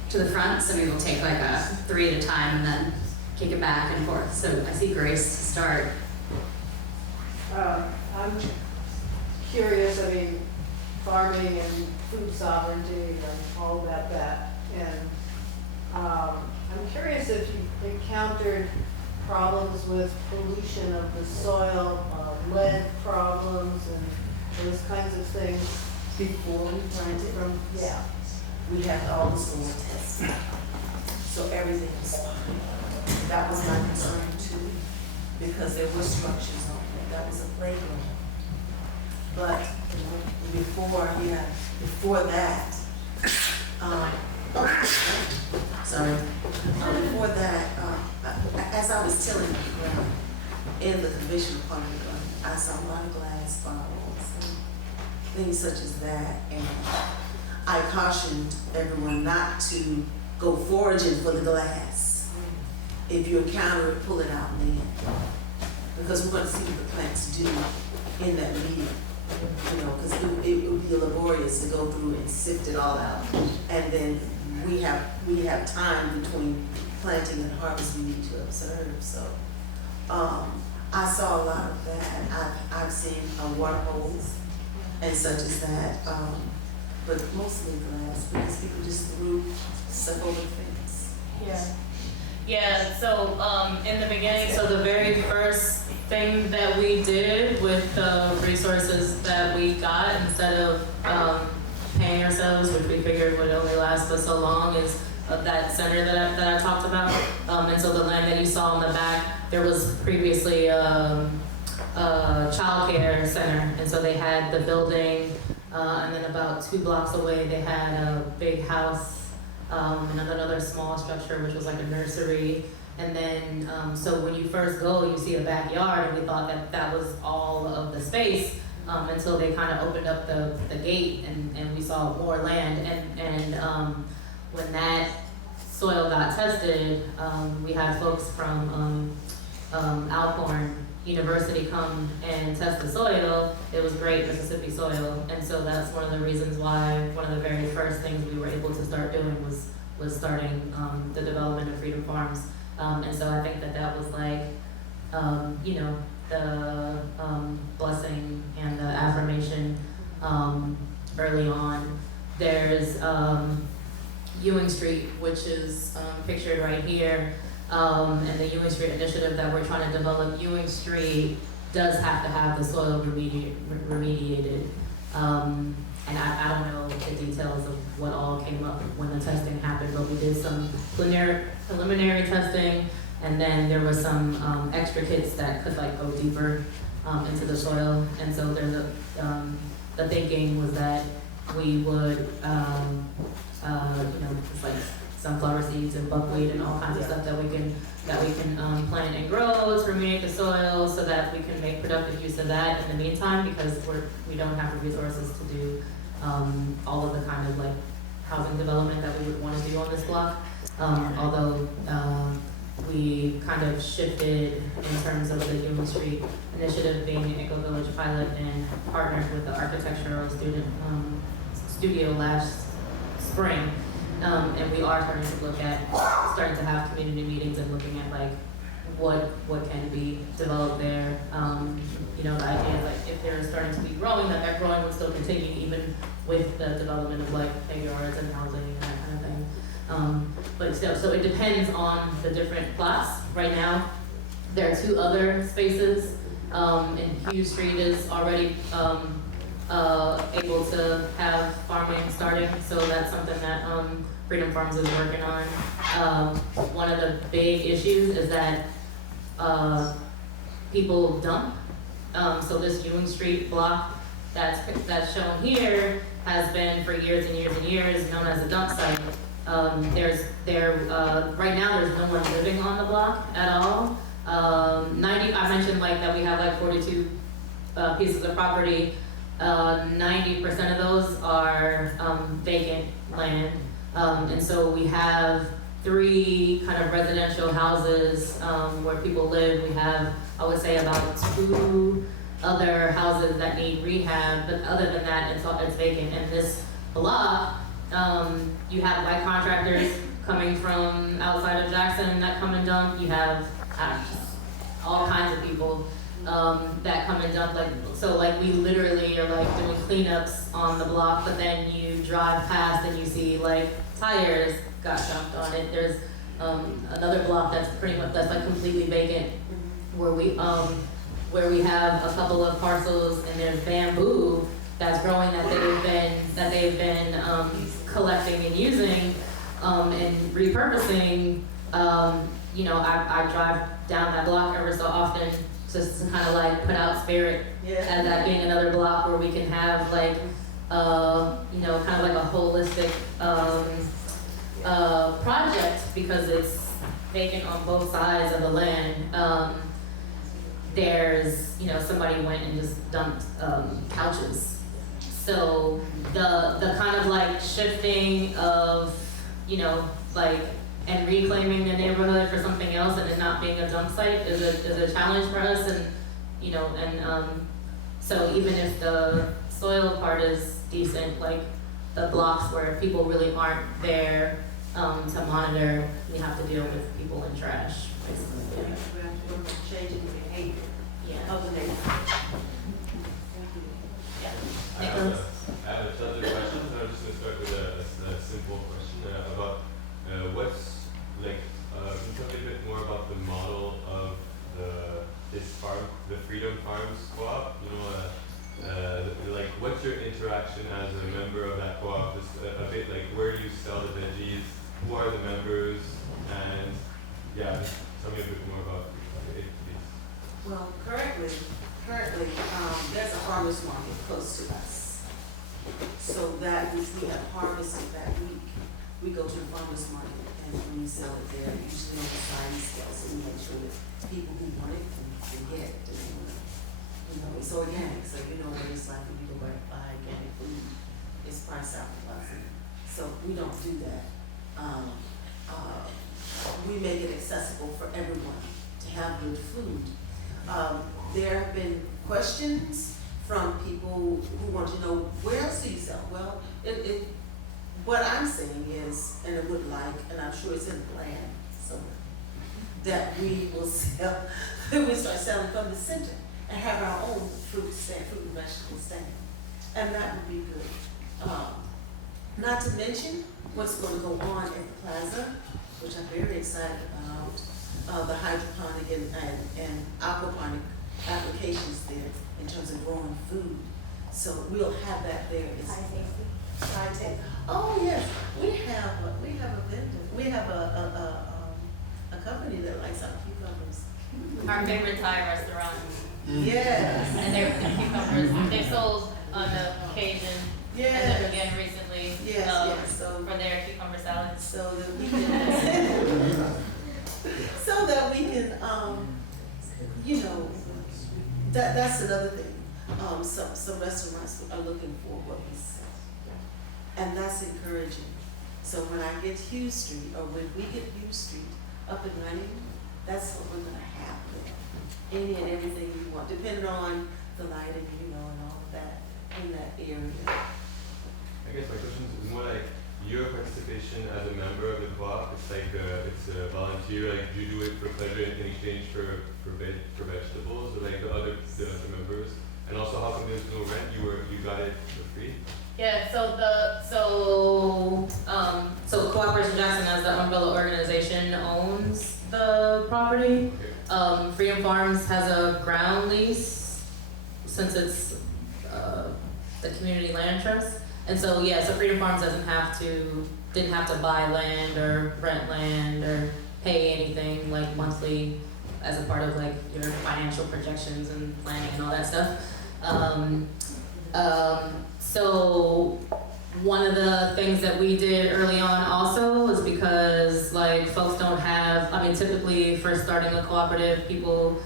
to the front. So maybe we'll take like a 3 at a time and then kick it back and forth. So I see Grace to start. I'm curious, I mean, farming and food sovereignty and all that, and I'm curious if you encountered problems with pollution of the soil, lead problems and those kinds of things. Before we planted, Yeah. we had all the soil tests, so everything was fine. That was my concern too, because there were structures on there. That was a playground. But before that, before that, as I was tilling the ground in the conventional part of the garden, I saw a lot of glass bottles and things such as that. And I cautioned everyone not to go foraging for the glass. If you encounter it, pull it out then. Because we're going to see what the plants do in that medium. You know, because it would be laborious to go through and sift it all out. And then we have time between planting and harvest we need to observe. So I saw a lot of that. I've seen water holes and such as that, but mostly glass, because people just threw stuff over the fence. Yeah. Yeah, so in the beginning, so the very first thing that we did with the resources that we got, instead of paying ourselves, which we figured would only last us so long, is that center that I talked about. And so the land that you saw in the back, there was previously a child care center, and so they had the building, and then about 2 blocks away they had a big house, and another small structure which was like a nursery. And then, so when you first go, you see a backyard, and we thought that that was all of the space, until they kind of opened up the gate, and we saw more land. And when that soil got tested, we had folks from Alcorn University come and test the soil, it was great Mississippi soil. And so that's one of the reasons why one of the very first things we were able to start doing was starting the development of Freedom Farms. And so I think that was like, you know, the blessing and the affirmation early on. There's Ewing Street, which is pictured right here, and the Ewing Street initiative that we're trying to develop. Ewing Street does have to have the soil remediated. And I don't know the details of what all came up when the testing happened, but we did some preliminary testing, and then there was some extra kits that could like go deeper into the soil. And so there's the thinking was that we would, you know, it's like sunflower seeds and buckwheat and all kinds of stuff that we can plant and grow to remediate the soil, so that we can make productive use of that in the meantime, because we don't have the resources to do all of the kind of like housing development that we would want to do on this block. Although we kind of shifted in terms of the Ewing Street initiative being an eco-village pilot and partnered with the architectural student studio last spring. And we are starting to have community meetings and looking at like what can be developed there. You know, the idea is like if they're starting to be growing, that growing would still continue even with the development of like yards and housing and that kind of thing. But still, so it depends on the different plots. Right now, there are 2 other spaces, and Hughes Street is already able to have farming starting, so that's something that Freedom Farms is working on. One of the big issues is that people dump. So this Ewing Street block that's shown here has been for years and years and years known as a dump site. Right now there's no one living on the block at all. I mentioned like that we have like 42 pieces of property. 90% of those are vacant land. And so we have 3 kind of residential houses where people live. We have, I would say, about 2 other houses that need rehab, but other than that, it's vacant. And this block, you have like contractors coming from outside of Jackson that come and dump. You have all kinds of people that come and dump. Like we literally are like doing cleanups on the block, but then you drive past and you see like tires got dumped on it. There's another block that's like completely vacant, where we have a couple of parcels, and there's bamboo that's growing that they've been collecting and using and repurposing. You know, I drive down that block ever so often just to kind of like put out spirit as that being another block where we can have like you know, kind of like a holistic project, because it's vacant on both sides of the land. There's, you know, somebody went and just dumped couches. So the kind of like shifting of, you know, like, and reclaiming the neighborhood for something else and it not being a dump site is a challenge for us. And, you know, and so even if the soil part is decent, like the blocks where people really aren't there to monitor, we have to deal with people in trash, basically. Changing the behavior Yeah. of the neighborhood. I have a ton of questions. I'm just going to start with a simple question about what's like. Can you tell me a bit more about the model of this farm, the Freedom Farms co-op? You know, like what's your interaction as a member of that co-op? Just a bit like where do you sell the veggies? Who are the members? And yeah, just tell me a bit more about it, please. Well, currently, there's a farmer's market close to us. So that which we have harvested that week, we go to the farmer's market and we sell it there, usually on the sliding scale, so we make sure that people who want it can get it. You know, it's organic, so you know what it's like when you go buy organic food. It's priced out for us. So we don't do that. We make it accessible for everyone to have good food. There have been questions from people who want to know, where else do you sell? Well, what I'm saying is, and I would like, and I'm sure it's in the plan somewhere, that we will sell, that we start selling from the center and have our own fruit stand, fruit and vegetable stand. And that would be good. Not to mention what's going to go on at the plaza, which I'm very excited about, the hydroponic and aquaponic applications there in terms of growing food. So we'll have that there. Oh yes, we have a vendor. We have a company that likes our cucumbers. Our favorite Thai restaurant, Yes. and their cucumbers, they've sold on occasion, and then Yes. again recently, Yes. So for their cucumber salads. so that we can so that we can you know, that's another thing. Some restaurants are looking for what we sell, and that's encouraging. So when I get Hughes Street, or when we get Hughes Street up and running, that's what we're gonna have there. Any and everything you want, depending on the lighting, you know, and all of that in that area. I guess my question is more like your participation as a member of the co-op. It's like it's a volunteer. Like, do you do it for pleasure in exchange for vegetables, or like the other members? And also, how come there's no rent? You got it for free? Yeah, so Cooperation Jackson as the umbrella organization owns the property. Okay. Freedom Farms has a ground lease since it's the community land trust. And so, yeah, so Freedom Farms didn't have to buy land or rent land or pay anything like monthly as a part of like your financial projections and planning and all that stuff. So one of the things that we did early on also was because like folks don't have, I mean, typically for starting a cooperative, people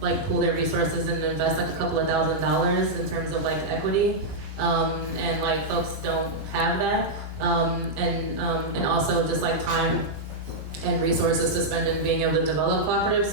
like pool their resources and invest like a couple of $1,000s in terms of like equity. And like folks don't have that. And also just like time and resources to spend in being able to develop cooperatives.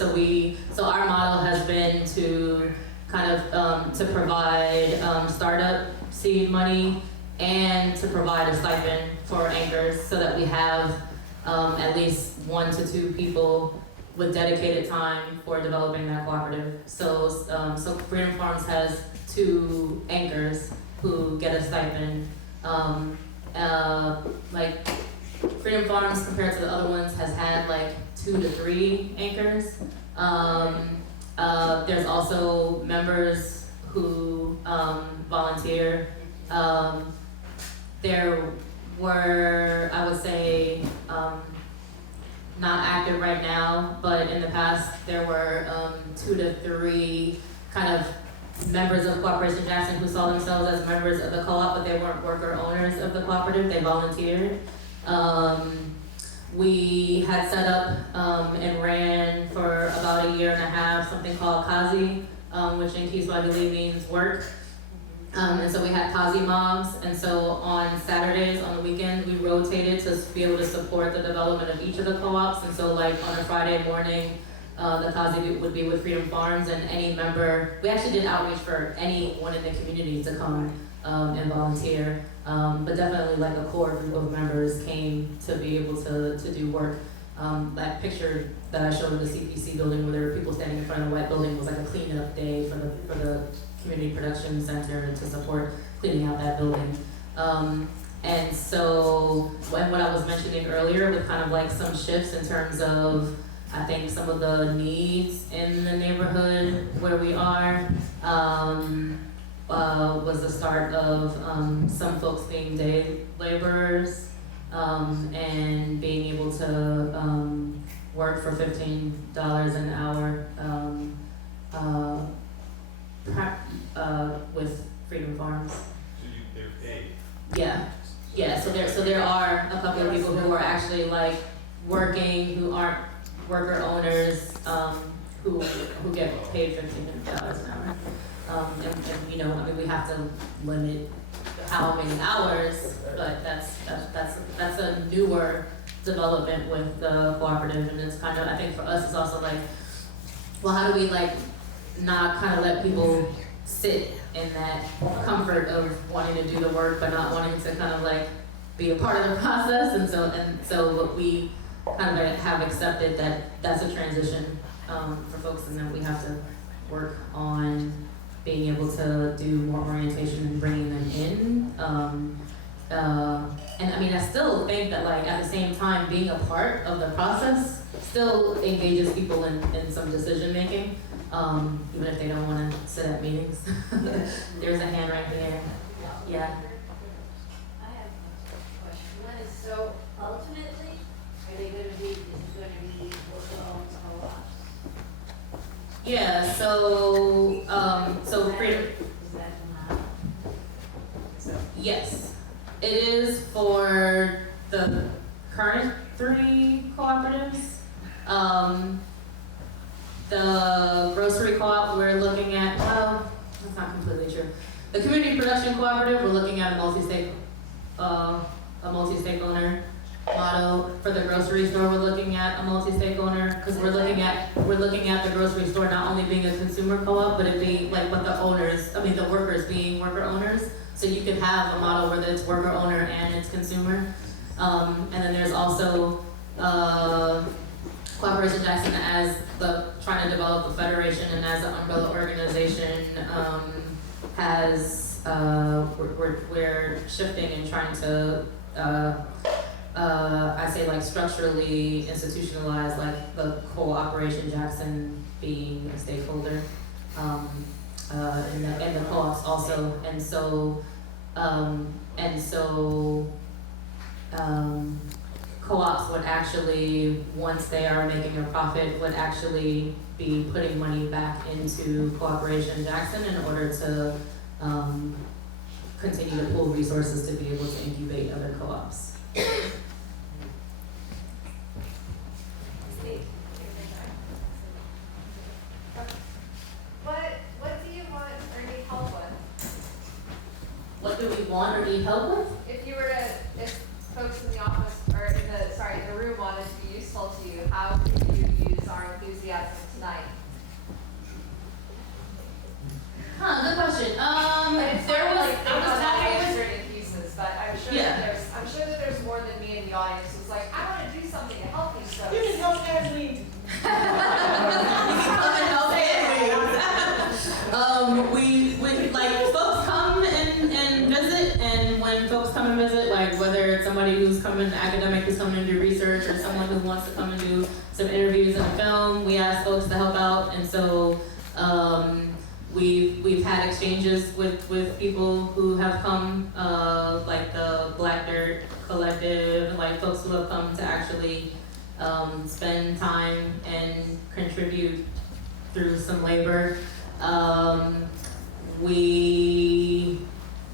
So our model has been to kind of to provide startup seed money and to provide a stipend for anchors so that we have at least 1 to 2 people with dedicated time for developing that cooperative. So Freedom Farms has 2 anchors who get a stipend. Like Freedom Farms compared to the other ones has had like 2 to 3 anchors. There's also members who volunteer. There were, I would say, not active right now, but in the past there were 2 to 3 kind of members of Cooperation Jackson who saw themselves as members of the co-op, but they weren't worker owners of the cooperative, they volunteered. We had set up and ran for about 1.5 years something called Kazi, which in Kiswahili means work. And so we had Kazi mobs, and so on Saturdays, on the weekend, we rotated to be able to support the development of each of the co-ops. And so like on a Friday morning, the Kazi would be with Freedom Farms, and any member, we actually did outreach for anyone in the community to come and volunteer. But definitely like a core group of members came to be able to do work. That picture that I showed in the CPC building where there were people standing in front of the white building was like a cleanup day for the Community Production Center to support cleaning out that building. And so what I was mentioning earlier with kind of like some shifts in terms of, I think some of the needs in the neighborhood where we are, was the start of some folks being day laborers and being able to work for $15 an hour with Freedom Farms. So they're paid. Yeah. So there are a couple of people who are actually like working, who aren't worker owners, who get paid $15 an hour. And you know, I mean, we have to limit how many hours, but that's a newer development with the cooperative, and it's kind of, I think for us, it's also like well, how do we like not kind of let people sit in that comfort of wanting to do the work but not wanting to kind of like be a part of the process, and so we kind of have accepted that that's a transition for folks, and that we have to work on being able to do more orientation and bringing them in. And I mean, I still think that like at the same time, being a part of the process still engages people in some decision making, even if they don't want to sit at meetings. There's a hand right there. Yeah. I have a question. One is, so ultimately, are they gonna be, is it gonna be worker-owned co-ops? Yeah. So freedom. Is that the model? Yes. It is for the current 3 cooperatives. The grocery co-op we're looking at, well, that's not completely true. The community production cooperative, we're looking at a multi-stake owner model. For the grocery store, we're looking at a multi-stake owner, because we're looking at the grocery store not only being a consumer co-op, but it being like what the workers being worker owners. So you could have a model where it's worker owner and it's consumer. And then there's also Cooperation Jackson as trying to develop the federation, and as an umbrella organization we're shifting and trying to I say like structurally institutionalize like the Cooperation Jackson being a stakeholder. And the co-ops also, and so co-ops would actually, once they are making a profit, would actually be putting money back into Cooperation Jackson in order to continue to pool resources to be able to incubate other co-ops. What do you want or need help with? What do we want or need help with? If folks in the office, or in the room wanted to be useful to you, how could you use our enthusiasm tonight? Good question. It's There not was, like I was talking with, answered in pieces, but I'm sure that there's more than me in the audience who's like, I want to do something to help these folks. You can help Kathleen. we like folks come and visit, and when folks come and visit, like whether it's somebody who's coming, academic who's coming to do research, or someone who wants to come and do some interviews and a film, we ask folks to help out, and so we've had exchanges with people who have come, like the Black Dirt Collective, like folks who have come to actually spend time and contribute through some labor. We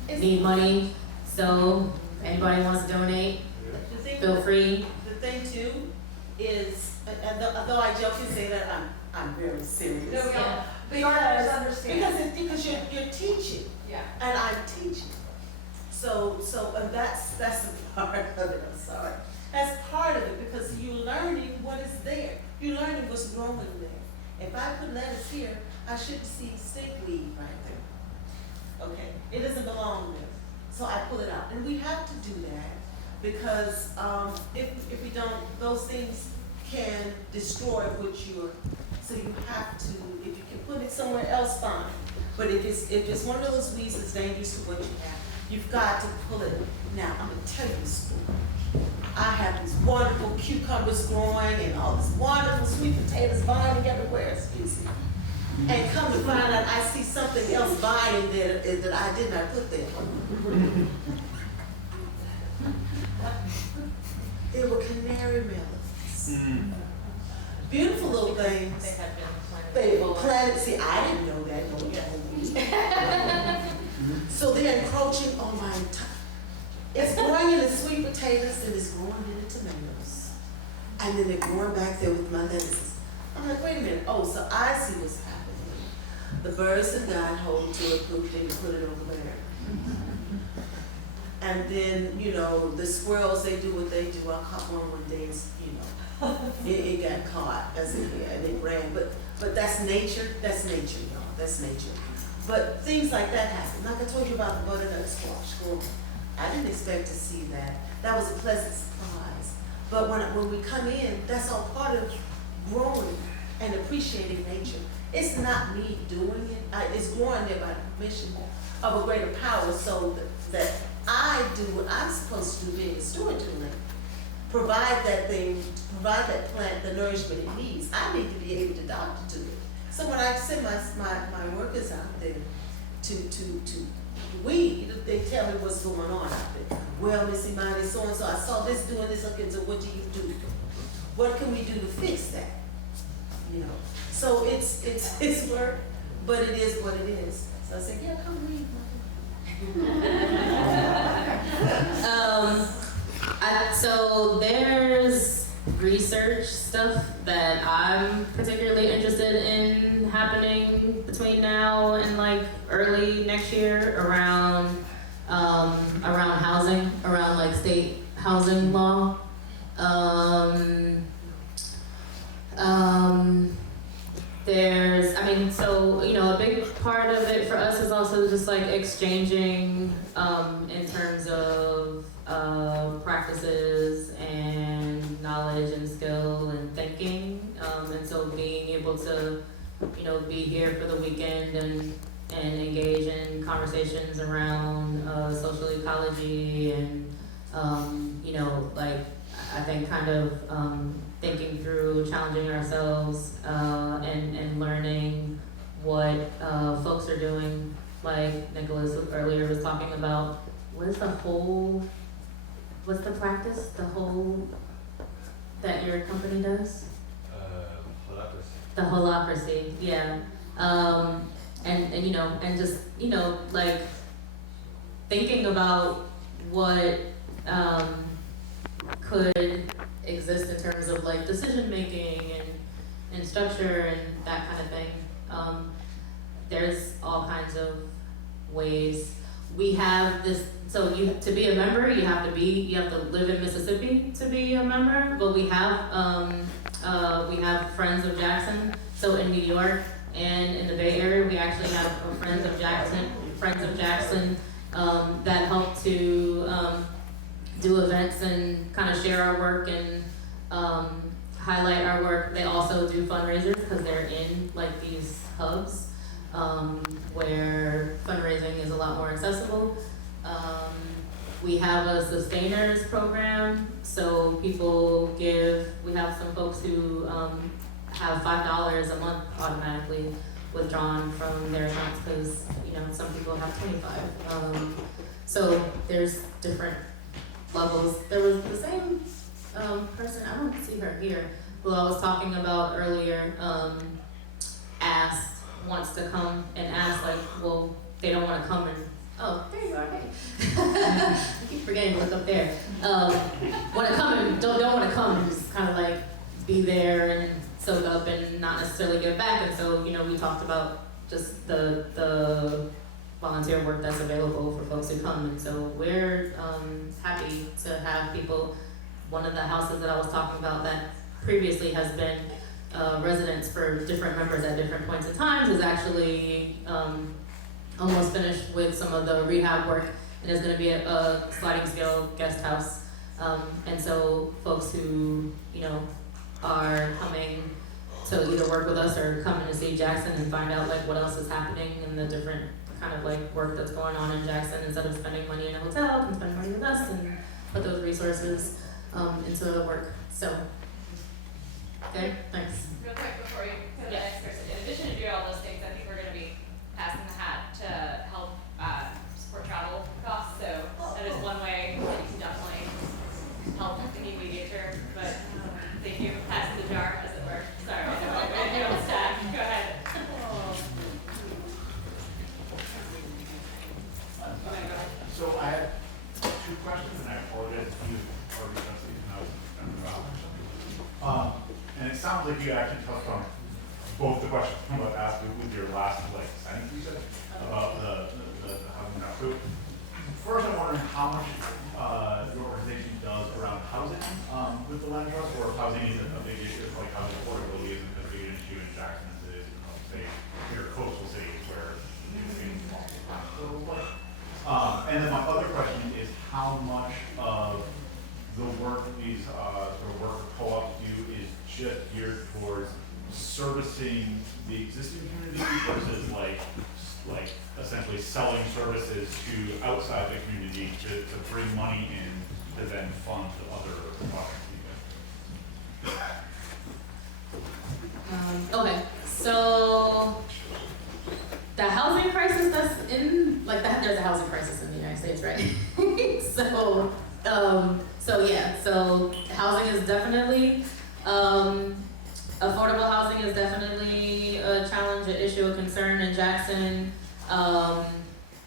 need money, so anybody wants to donate, feel free. The thing too is, although I joke and say that, I'm very serious. No, Yeah. the artists understand. Because you're teaching, Yeah. and I'm teaching. So and that's the part of it, I'm sorry. That's part of it, because you're learning what is there. You're learning what's growing there. If I put lettuce here, I shouldn't see stickweed right there. Okay, it doesn't belong there. So I pull it out. And we have to do that, because if we don't, those things can destroy what you're, so you have to, if you can put it somewhere else, fine. But if it's one of those weeds that's dangerous to what you have, you've got to pull it. Now, I'm gonna tell you a story. I have these wonderful cucumbers growing and all this wonderful sweet potatoes vying everywhere, excuse me. And come to find out, I see something else vying there that I did not put there. They were canary melons. Beautiful little things. They have been They were planted, see, I didn't know that, no, yeah. So they're encroaching on my entire, it's growing in the sweet potatoes and it's growing in the tomatoes. And then they're growing back there with my lettuces. I'm like, wait a minute, oh, so I see what's happening. The birds have got hold to it, pooped it, and put it over there. And then, you know, the squirrels, they do what they do. I caught one day, you know, it got caught as it, and it ran. But that's nature, y'all, that's nature. But things like that happen. Like I told you about the butternut squirrel. I didn't expect to see that. That was a pleasant surprise. But when we come in, that's all part of growing and appreciating nature. It's not me doing it. It's growing there by the permission of a greater power, so that I do what I'm supposed to do, being a steward to it. Provide that thing, provide that plant the nourishment it needs. I need to be able to doctor to it. So when I send my workers out there to weed, they tell me what's going on out there. Well, Miss Imani, so and so, I saw this doing this. Okay, so what do you do? What can we do to fix that? You know. So it's work, but it is what it is. So I said, yeah, come read. So there's research stuff that I'm particularly interested in happening between now and like early next year around housing, around like state housing law. So, you know, a big part of it for us is also just like exchanging in terms of practices and knowledge and skill and thinking. And so being able to, you know, be here for the weekend and engage in conversations around social ecology and, you know, like, I think kind of thinking through challenging ourselves and learning what folks are doing, like Nicholas earlier was talking about. What's the practice, that your company does? Holacracy. The holacracy, yeah. And you know, and just, you know, like thinking about what could exist in terms of like decision making and structure and that kind of thing. There's all kinds of ways. We have this, so to be a member, you have to live in Mississippi to be a member, but we have Friends of Jackson. So in New York and in the Bay Area, we actually have a Friends of Jackson that help to do events and kind of share our work and highlight our work. They also do fundraisers because they're in like these hubs where fundraising is a lot more accessible. We have a sustainers program, so people give. We have some folks who have $5 a month automatically withdrawn from their accounts because, you know, some people have 25. So there's different levels. There was the same person, I don't see her here, who I was talking about earlier, wants to come and ask, like, well, they don't want to come and, oh, there you are, hey. I keep forgetting to look up there. Want to come and don't want to come and just kind of like be there and soak up and not necessarily give back. And so, you know, we talked about just the volunteer work that's available for folks who come. And so we're happy to have people. One of the houses that I was talking about that previously has been residents for different members at different points in time is actually almost finished with some of the rehab work and is going to be a sliding scale guest house. And so folks who, you know, are coming to either work with us or coming to see Jackson and find out like what else is happening and the different kind of like work that's going on in Jackson, instead of spending money in a hotel, can spend money with us and put those resources into the work. So, okay, thanks. Real quick before you go to the next person, in addition to doing all those things, I think we're going to be passing the hat to help support travel costs. So that is one way that you can definitely help the need mediator. But thank you. Pass the jar, as it were. Sorry, I know I'm going to do on staff. Go ahead. So I have two questions, and I apologize if you already discussed these when I was about. And it sounds like you actually touched on both the questions I'm about to ask you with your last sentence you said about the housing. So first, I'm wondering how much housing isn't a big issue, it's like housing affordability isn't a big issue in Jackson as it is in, say, your coastal cities where these things and then my other question is how much of the work these the work co-ops do is just geared towards servicing the existing community versus like essentially selling services to outside the community to bring money in to then fund the other projects you guys do? Okay, so the housing crisis that's in, like that, there's a housing crisis in the United States, right? So housing is definitely, affordable housing is definitely a challenge, an issue, a concern in Jackson.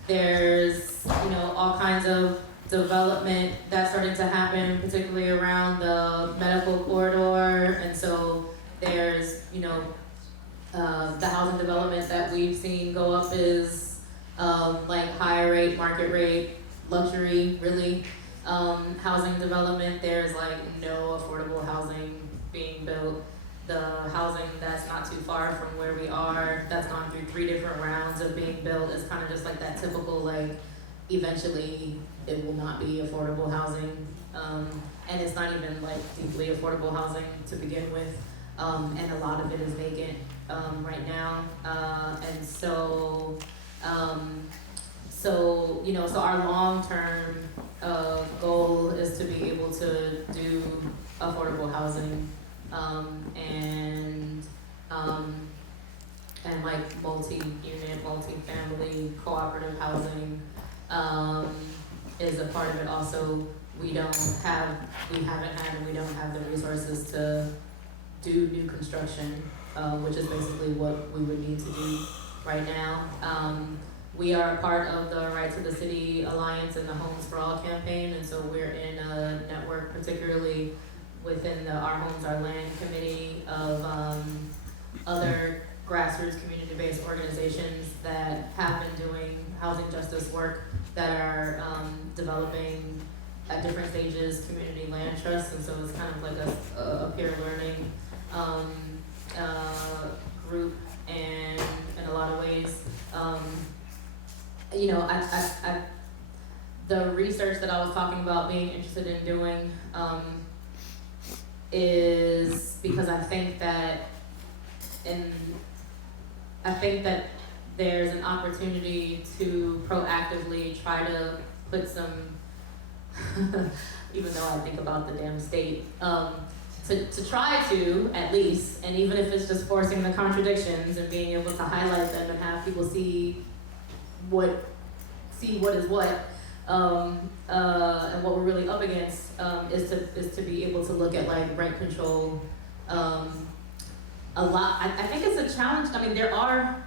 There's, all kinds of development that's starting to happen, particularly around the medical corridor, and so there's, the housing development that we've seen go up is like higher rate, market rate, luxury, really. Housing development, there's like no affordable housing being built. The housing that's not too far from where we are, that's gone through 3 different rounds of being built, is kind of just like that typical, like, eventually it will not be affordable housing. And it's not even like deeply affordable housing to begin with. And a lot of it is vacant right now. And so our long-term goal is to be able to do affordable housing and like multi-unit, multi-family, cooperative housing is a part of it. Also, we haven't had, and we don't have the resources to do new construction, which is basically what we would need to do right now. We are a part of the Right to the City Alliance and the Homes for All campaign, and so we're in a network, particularly within the Our Homes, Our Land committee of other grassroots community-based organizations that have been doing housing justice work, that are developing at different stages community land trusts, and so it's kind of like a peer learning group, and in a lot of ways, the research that I was talking about being interested in doing is because I think that there's an opportunity to proactively try to put some, even though I think about the damn state, to try to, at least, and even if it's just forcing the contradictions and being able to highlight them and have people see what is what, and what we're really up against, is to be able to look at like rent control. A lot, I think it's a challenge. I mean, there are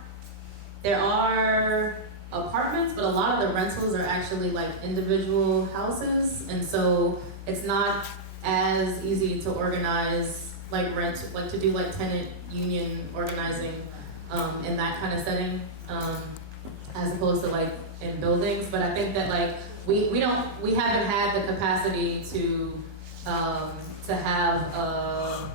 apartments, but a lot of the rentals are actually like individual houses, and so it's not as easy to organize like rent, like to do like tenant union organizing in that kind of setting, as opposed to like in buildings. But I think that like we haven't had the capacity to have a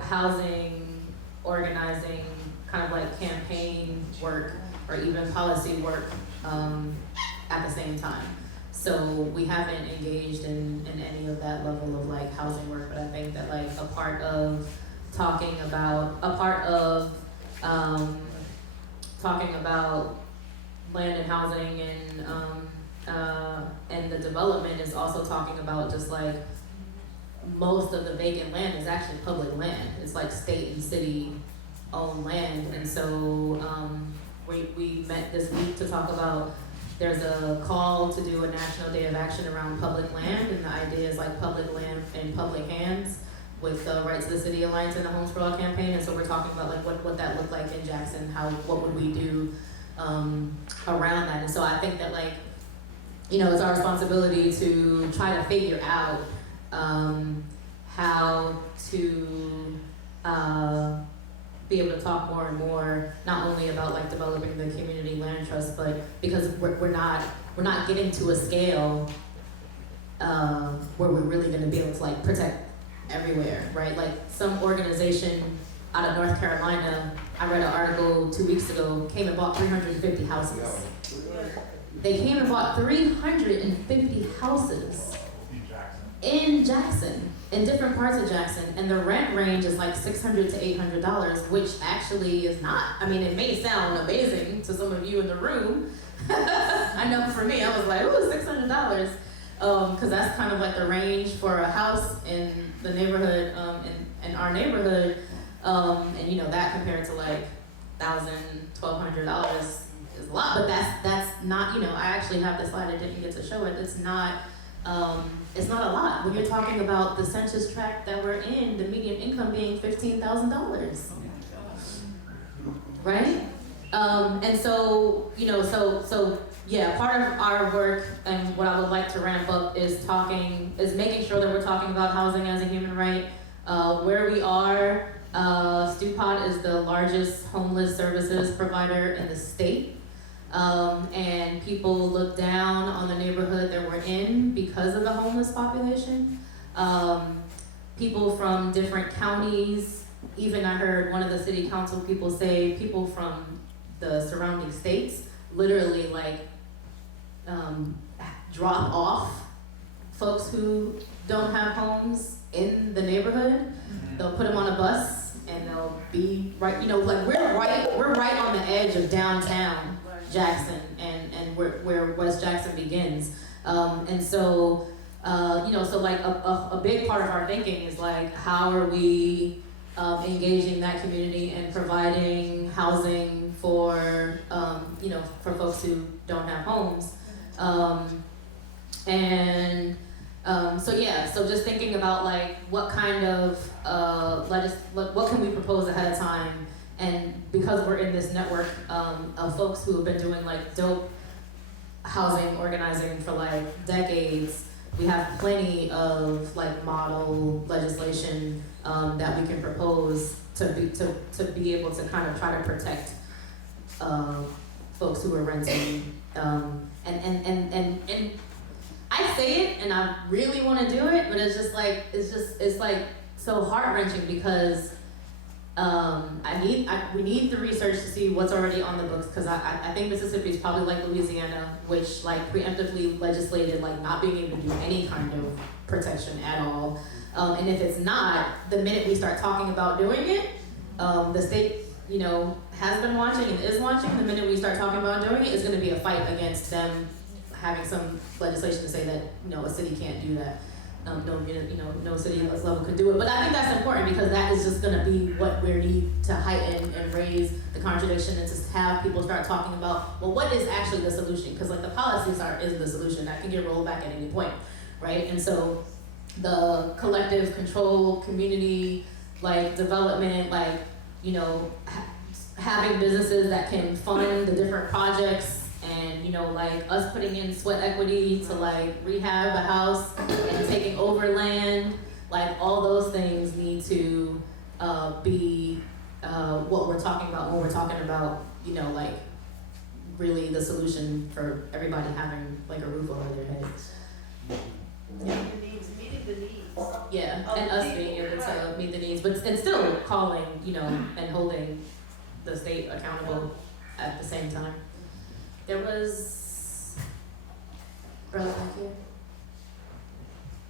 housing organizing kind of like campaign work or even policy work at the same time. So we haven't engaged in any of that level of like housing work, but I think that like a part of talking about land and housing and the development is also talking about just like most of the vacant land is actually public land. It's like state and city owned land, and so we met this week to talk about. There's a call to do a National Day of Action around public land, and the idea is like public land in public hands with the Right to the City Alliance and the Homes for All campaign. And so we're talking about like what that looked like in Jackson, what would we do around that. And so I think that like, it's our responsibility to try to figure out how to be able to talk more and more, not only about like developing the community land trust, but because we're not getting to a scale where we're really going to be able to like protect everywhere, right? Like some organization out of North Carolina, I read an article 2 weeks ago, came and bought 350 houses. They came and bought 350 houses in Jackson, in different parts of Jackson, and the rent range is like $600 to $800, which actually is not. I mean, it may sound amazing to some of you in the room. I know for me, I was like, ooh, $600, because that's kind of like the range for a house in the neighborhood, in our neighborhood, and you know that compared to like $1,000, $1,200 is a lot, but that's not, you know, I actually have the slide, I didn't get to show it. It's not a lot. When you're talking about the census tract that we're in, the median income being $15,000, right? And so, you know, so yeah, part of our work and what I would like to ramp up is making sure that we're talking about housing as a human right. Where we are, StuPod is the largest homeless services provider in the state. And people look down on the neighborhood that we're in because of the homeless population. People from different counties, even I heard one of the city council people say people from the surrounding states literally like drop off folks who don't have homes in the neighborhood. They'll put them on a bus and they'll be right, you know, like we're right on the edge of downtown Jackson and where West Jackson begins. And so, you know, so like a big part of our thinking is like, how are we engaging that community and providing housing for, you know, for folks who don't have homes. So yeah, so just thinking about like what kind of, what can we propose ahead of time. And because we're in this network of folks who have been doing like dope housing organizing for like decades, we have plenty of like model legislation that we can propose to be able to kind of try to protect folks who are renting. And I say it and I really want to do it, but it's just like it's like so heart-wrenching because we need the research to see what's already on the books, because I think Mississippi is probably like Louisiana, which like preemptively legislated like not being able to do any kind of protection at all. And if it's not, the minute we start talking about doing it, the state, you know, has been watching and is watching. The minute we start talking about doing it, it's going to be a fight against them having some legislation to say that, you know, a city can't do that. No city at this level could do it. But I think that's important because that is just gonna be what we need to heighten and raise the contradiction and to have people start talking about, well, what is actually the solution? Because like the policies is the solution. That can get rolled back at any point, right? And so the collective control, community, like development, like, you know, having businesses that can fund the different projects, and you know, like us putting in sweat equity to like rehab a house and taking over land, like all those things need to be what we're talking about when we're talking about, you know, like really the solution for everybody having like a roof over their heads. Yeah. Meeting the needs. Yeah, and us being able to meet the needs, but and still calling, you know, and holding the state accountable at the same time. There was, brother back here.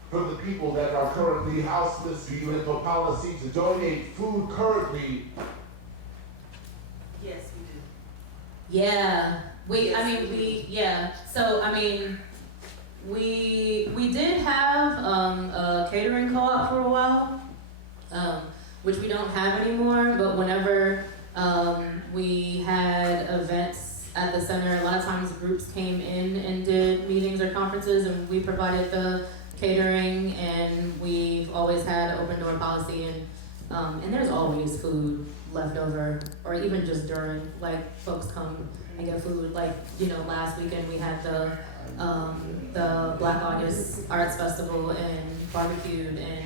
For the people that are currently houseless, do you have a policy to donate food currently? Yes, we do. Yeah, we did have a catering co-op for a while, which we don't have anymore, but whenever we had events at the center, a lot of times groups came in and did meetings or conferences, and we provided the catering, and we've always had open door policy, and there's always food left over, or even just during, like folks come and get food. Like, you know, last weekend we had the Black August Arts Festival and barbecued, and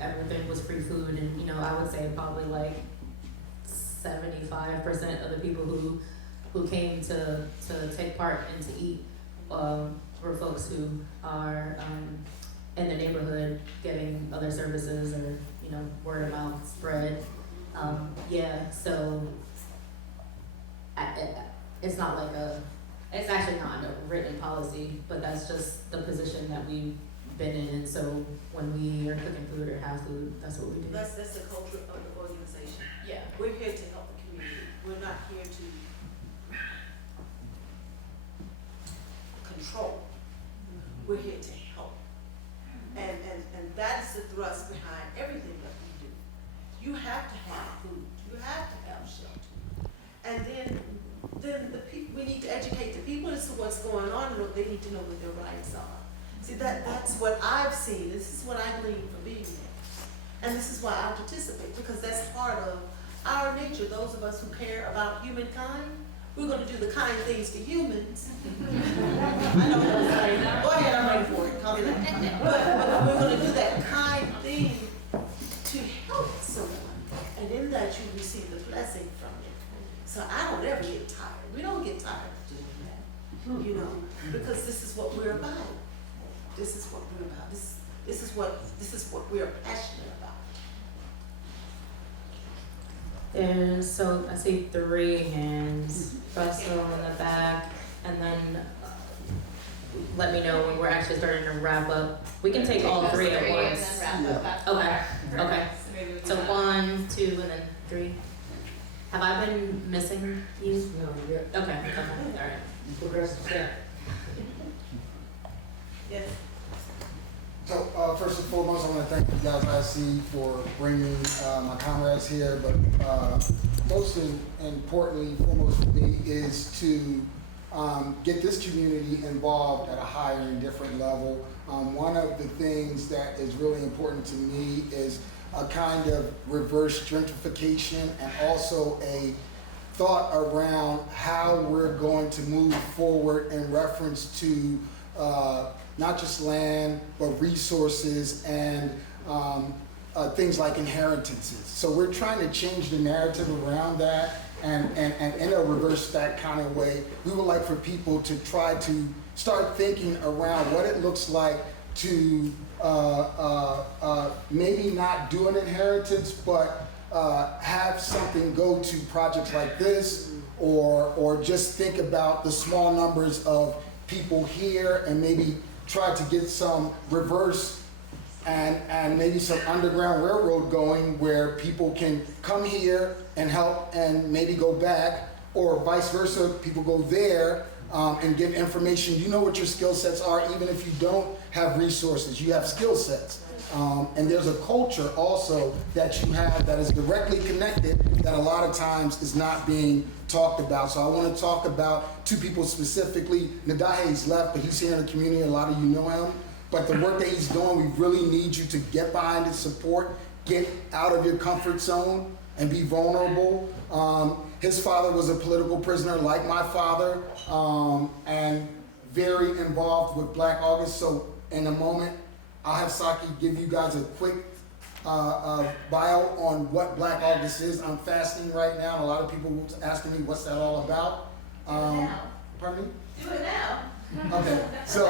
everything was free food, and you know, I would say probably like 75% of the people who came to take part and to eat were folks who are in the neighborhood, getting other services or, you know, word of mouth spread. Yeah, so it's not like it's actually not a written policy, but that's just the position that we've been in, and so when we are cooking food or have food, that's what we do. That's the culture of the organization. Yeah. We're here to help the community. We're not here to control. We're here to help. And that is the thrust behind everything that we do. You have to have food. You have to have shelter. And then the people, we need to educate the people as to what's going on, and they need to know what their rights are. See, that's what I've seen. This is what I gleaned from being there. And this is why I participate, because that's part of our nature. Those of us who care about humankind, we're going to do the kind things for humans. I know. Go ahead, I'm ready for it. Call me that. But we're going to do that kind thing to help someone. And in that, you receive the blessing from it. So I don't ever get tired. We don't get tired of doing that, you know, because this is what we're about. This is what we're about. This is what we're passionate about. So I see 3 hands, Russell in the back, and then let me know when we're actually starting to wrap up. We can take all 3 at once. And then wrap up after Okay, that. okay. So maybe we can So do that. 1, 2, and then 3. Have I been missing you? No, yeah, Okay, all right. you progressive staff. Yes. So, first and foremost, I want to thank you guys, ISE, for bringing my comrades here, but most importantly, foremost for me, is to get this community involved at a higher and different level. One of the things that is really important to me is a kind of reverse gentrification and also a thought around how we're going to move forward in reference to not just land, but resources and things like inheritances. So we're trying to change the narrative around that, and in a reverse that kind of way, we would like for people to try to start thinking around what it looks like to maybe not do an inheritance, but have something go to projects like this, or just think about the small numbers of people here and maybe try to get some reverse and maybe some underground railroad going where people can come here and help and maybe go back, or vice versa, people go there and give information. You know what your skill sets are, even if you don't have resources, you have skill sets. And there's a culture also that you have that is directly connected that a lot of times is not being talked about. So I want to talk about 2 people specifically. Nadahe's left, but he's here in the community. A lot of you know him. But the work that he's doing, we really need you to get behind his support, get out of your comfort zone, and be vulnerable. His father was a political prisoner like my father, and very involved with Black August. So in a moment, I'll have Saki give you guys a quick bio on what Black August is. I'm fasting right now, and a lot of people were asking me what's that all about. Pardon me? Do it now. Okay, so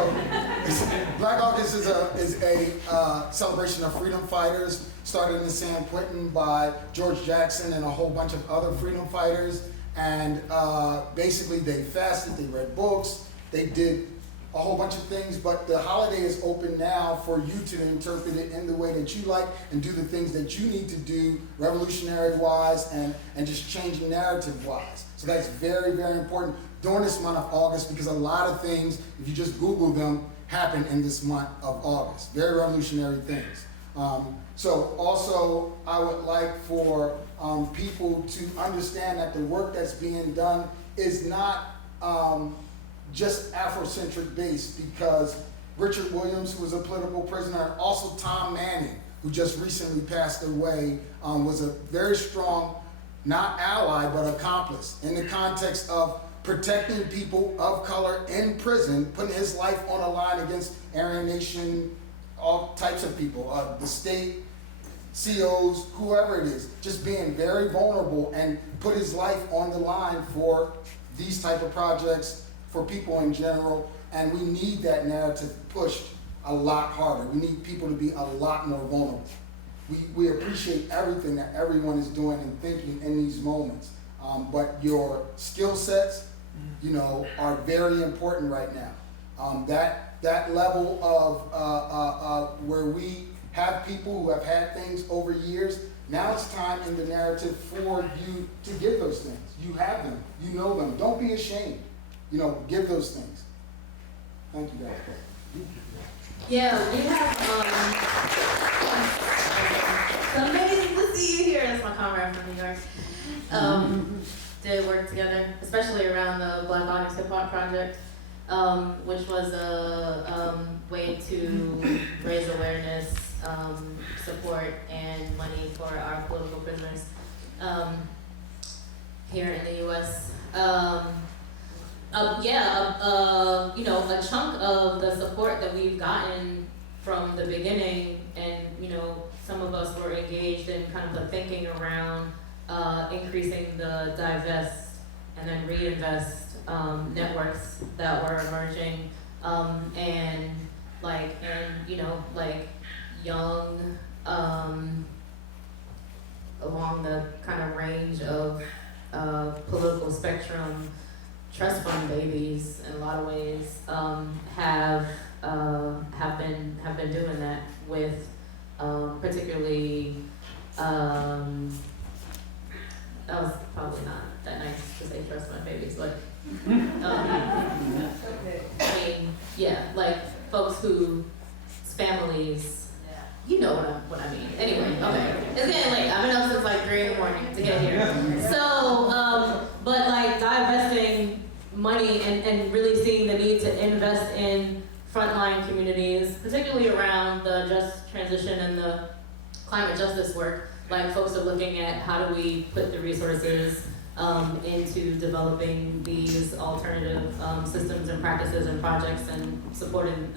Black August is a celebration of freedom fighters, started in San Quentin by George Jackson and a whole bunch of other freedom fighters. And basically they fasted, they read books, they did a whole bunch of things, but the holiday is open now for you to interpret it in the way that you like and do the things that you need to do revolutionary-wise and just changing narrative-wise. So that's very, very important during this month of August, because a lot of things, if you just Google them, happen in this month of August. Very revolutionary things. So also, I would like for people to understand that the work that's being done is not just Afrocentric based, because Richard Williams, who was a political prisoner, and also Tom Manning, who just recently passed away, was a very strong, not ally, but accomplice in the context of protecting people of color in prison, putting his life on the line against Aryan Nation, all types of people, the state, COs, whoever it is, just being very vulnerable and put his life on the line for these type of projects, for people in general, and we need that narrative pushed a lot harder. We need people to be a lot more vulnerable. We appreciate everything that everyone is doing and thinking in these moments. But your skill sets, are very important right now. That level of where we have people who have had things over years, now it's time in the narrative for you to give those things. You have them, you know them. Don't be ashamed. Give those things. Thank you, guys. Yeah, we have, it's amazing to see you here. That's my comrade from New York. Did work together, especially around the Black Bodies Hip Hop Project, which was a way to raise awareness, support, and money for our political prisoners here in the U.S. A chunk of the support that we've gotten from the beginning, and some of us were engaged in kind of the thinking around increasing the divest and then reinvest networks that were emerging, and young, along the kind of range of political spectrum. Trust fund babies, in a lot of ways, have been doing that with particularly. That was probably not that nice to say trust fund babies, but folks whose families. You know what I mean. Anyway, okay. It's getting late. I've been up since 3 in the morning to get here. So, but divesting money and really seeing the need to invest in frontline communities, particularly around the just transition and the climate justice work. Folks are looking at how do we put the resources into developing these alternative systems and practices and projects and supporting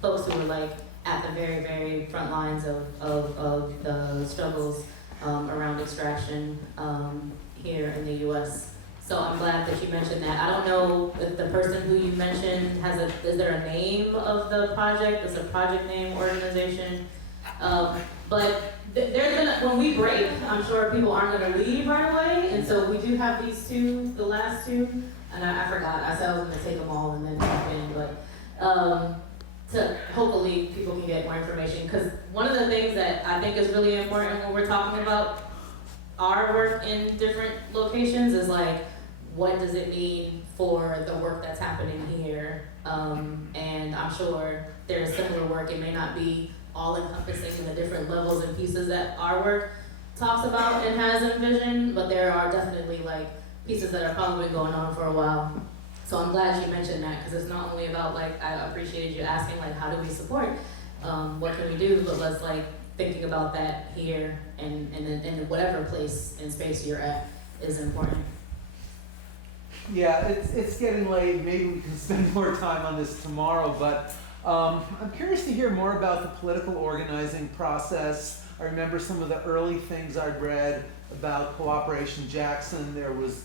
folks who are at the very, very front lines of the struggles around extraction here in the U.S. So I'm glad that you mentioned that. I don't know if the person who you mentioned is there a name of the project? Is it a project name, organization? But when we break, I'm sure people aren't going to leave right away. And so we do have these the last two. And I forgot, I said I was going to take them all and then jump in, but to hopefully people can get more information. Because one of the things that I think is really important when we're talking about our work in different locations is what does it mean for the work that's happening here? And I'm sure there's similar work. It may not be all encompassing in the different levels and pieces that our work talks about and has envisioned, but there are definitely pieces that are probably been going on for a while. So I'm glad you mentioned that, because it's not only about I appreciated you asking how do we support, what can we do, but let's thinking about that here and in whatever place and space you're at is important. Yeah, it's getting late. Maybe we can spend more time on this tomorrow, but I'm curious to hear more about the political organizing process. I remember some of the early things I'd read about Cooperation Jackson. There was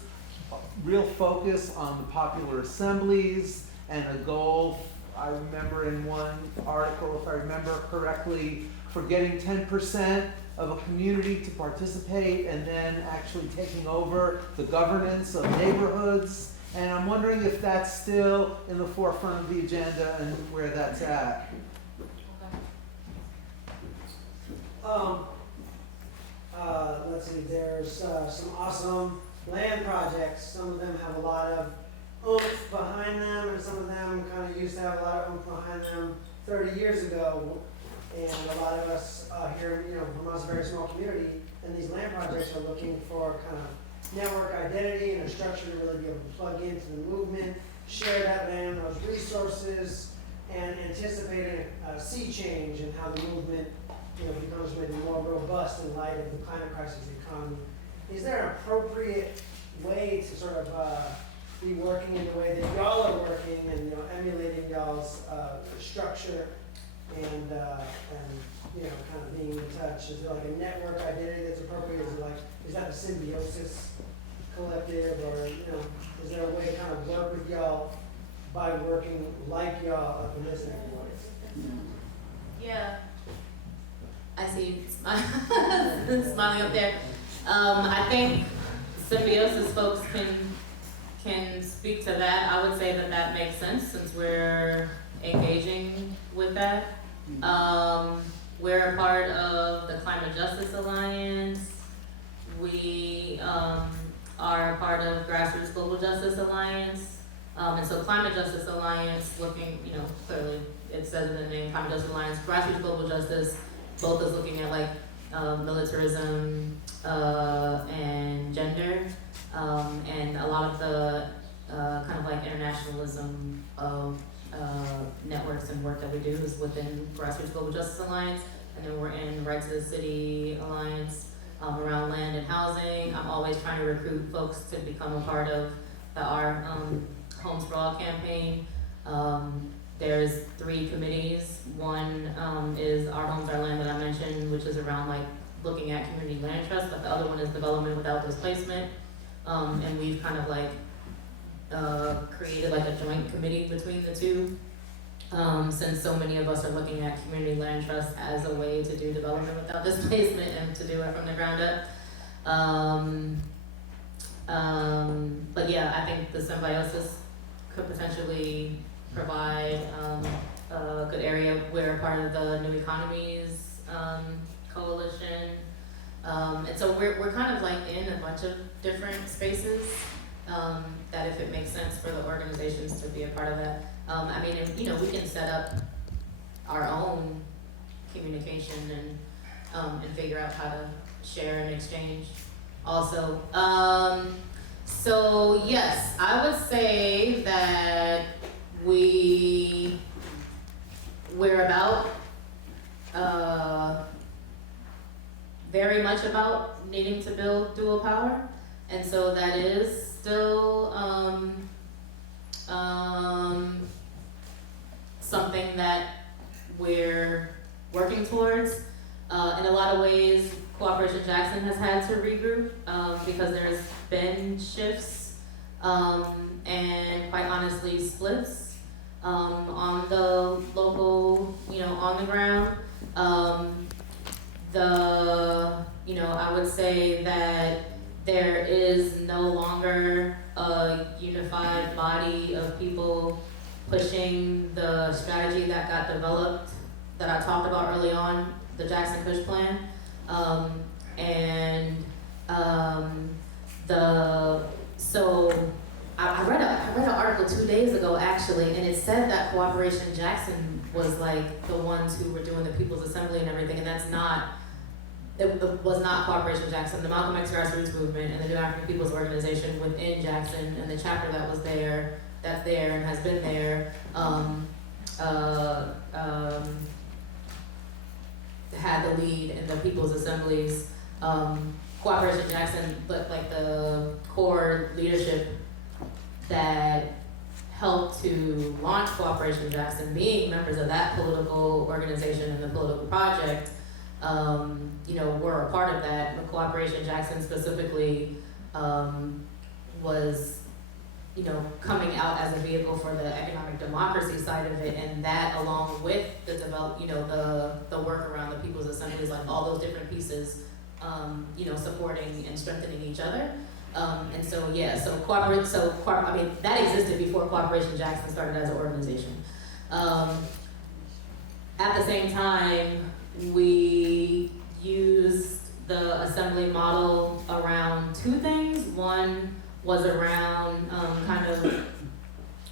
a real focus on the popular assemblies and a goal, I remember in one article, if I remember correctly, for getting 10% of a community to participate and then actually taking over the governance of neighborhoods. And I'm wondering if that's still in the forefront of the agenda and where that's at. Let's see, there's some awesome land projects. Some of them have a lot of oomph behind them, and some of them kind of used to have a lot of oomph behind them 30 years ago. And a lot of us here, Vermont's a very small community, and these land projects are looking for kind of network identity and a structure to really be able to plug into the movement, share that land, those resources, and anticipating a sea change and how the movement becomes maybe more robust in light of the climate crisis economy. Is there an appropriate way to sort of be working in the way that y'all are working and emulating y'all's structure and kind of being in touch? Is there a network identity that's appropriate? Is that a symbiosis collective, or is there a way to kind of work with y'all by working like y'all up in this neck of the woods. Yeah. I see you smiling up there. I think symbiosis folks can speak to that. I would say that that makes sense since we're engaging with that. We're a part of the Climate Justice Alliance. We are a part of Grassroots Global Justice Alliance. And so Climate Justice Alliance, looking, clearly it says in the name, Climate Justice Alliance, Grassroots Global Justice, both is looking at like militarism and gender, and a lot of the kind of like internationalism of networks and work that we do is within Grassroots Global Justice Alliance, and then we're in Right to the City Alliance around land and housing. I'm always trying to recruit folks to become a part of our Homes for All campaign. There's 3 committees. One is Our Homes, Our Land that I mentioned, which is around like looking at community land trust, but the other one is development without displacement. And we've kind of like created like a joint committee between the two, since so many of us are looking at community land trust as a way to do development without displacement and to do it from the ground up. But yeah, I think the symbiosis could potentially provide a good area. We're a part of the New Economies Coalition. And so we're kind of like in a bunch of different spaces that if it makes sense for the organizations to be a part of that. I mean, we can set up our own communication and figure out how to share and exchange also. So yes, I would say that we're about very much about needing to build dual power, and so that is still something that we're working towards. In a lot of ways, Cooperation Jackson has had to regroup because there's been shifts and quite honestly splits on the local, on the ground. I would say that there is no longer a unified body of people pushing the strategy that got developed, that I talked about early on, the Jackson Kush Plan. I read an article 2 days ago actually, and it said that Cooperation Jackson was like the ones who were doing the People's Assembly and everything, and that's not. It was not Cooperation Jackson. The Malcolm X Grassroots Movement and the New African People's Organization within Jackson and the chapter that was there, that's there and has been there, had the lead in the People's Assemblies. Cooperation Jackson, but like the core leadership that helped to launch Cooperation Jackson, being members of that political organization and the political project, were a part of that. But Cooperation Jackson specifically was, coming out as a vehicle for the economic democracy side of it, and that along with the the work around the People's Assemblies, like all those different pieces, supporting and strengthening each other. And so yeah, that existed before Cooperation Jackson started as an organization. At the same time, we used the assembly model around 2 things. One was around kind of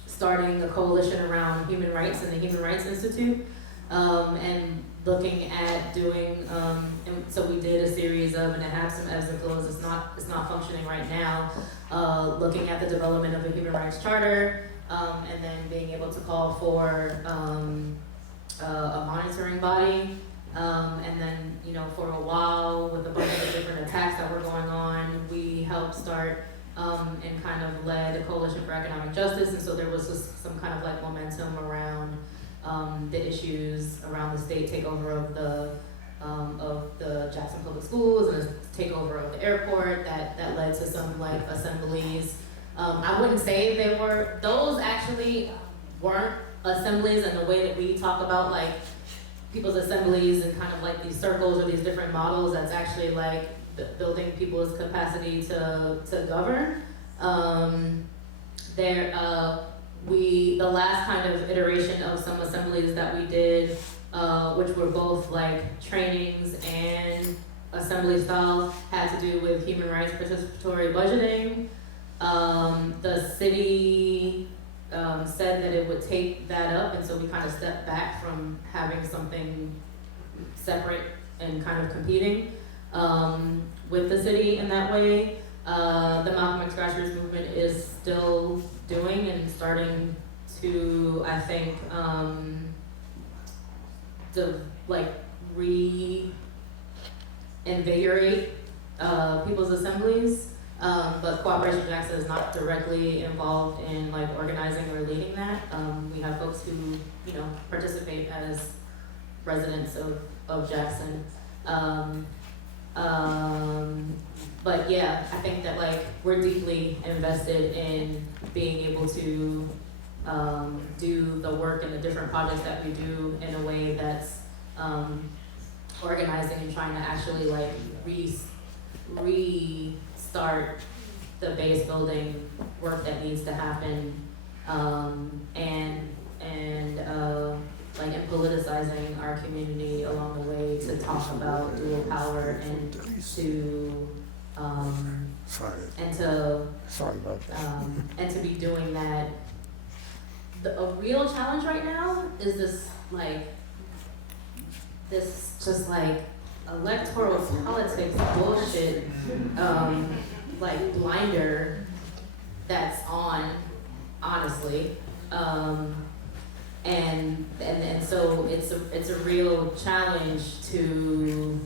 starting a coalition around human rights and the Human Rights Institute, and looking at doing, and so we did a series of, and it had some ebbs and flows, it's not functioning right now, looking at the development of a human rights charter, and then being able to call for a monitoring body, and then, for a while, with a bunch of different attacks that were going on, we helped start and kind of led a coalition for economic justice, and so there was just some kind of like momentum around the issues around the state takeover of the Jackson Public Schools and the takeover of the airport that led to some like assemblies. I wouldn't say they were, those actually weren't assemblies and the way that we talk about like people's assemblies and kind of like these circles or these different models, that's actually like building people's capacity to govern. The last kind of iteration of some assemblies that we did, which were both like trainings and assembly style, had to do with human rights participatory budgeting. The city said that it would take that up, and so we kind of stepped back from having something separate and kind of competing with the city in that way. The Malcolm X grassroots movement is still doing and starting to, I think, reinvigorate people's assemblies. But Cooperation Jackson is not directly involved in like organizing or leading that. We have folks who, you know, participate as residents of Jackson. But yeah, I think that like we're deeply invested in being able to do the work and the different projects that we do in a way that's organizing and trying to actually like restart the base building work that needs to happen, and politicizing our community along the way to talk about dual power and to and to be doing that. A real challenge right now is this just like electoral politics bullshit, like blinder that's on, honestly, and so it's a real challenge to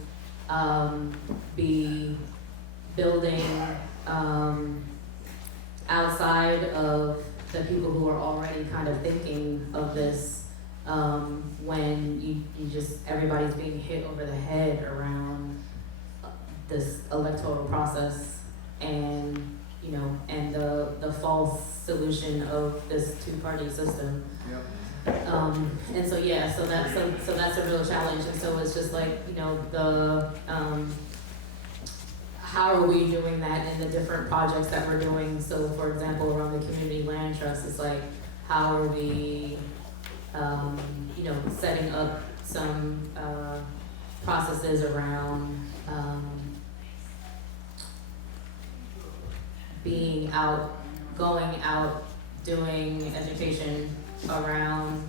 be building outside of the people who are already kind of thinking of this, when you just, everybody's being hit over the head around this electoral process and, you know, and the false solution of this two-party system. Yep. And so yeah, so that's a real challenge, and so it's just like, you know, how are we doing that in the different projects that we're doing? So for example, around the community land trust, it's like, how are we, you know, setting up some processes around being out, going out, doing education around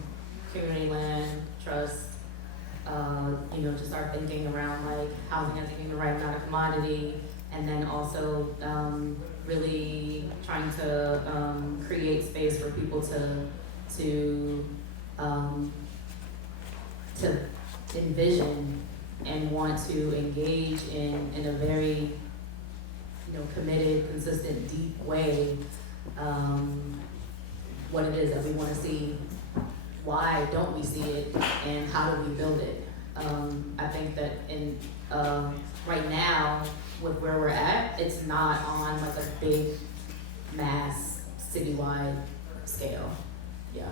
community land trust, you know, just start thinking around like housing as a human right, not a commodity, and then also really trying to create space for people to envision and want to engage in a very, you know, committed, consistent, deep way, what it is that we want to see. Why don't we see it, and how do we build it? I think that in right now, with where we're at, it's not on like a big mass citywide scale. Yeah.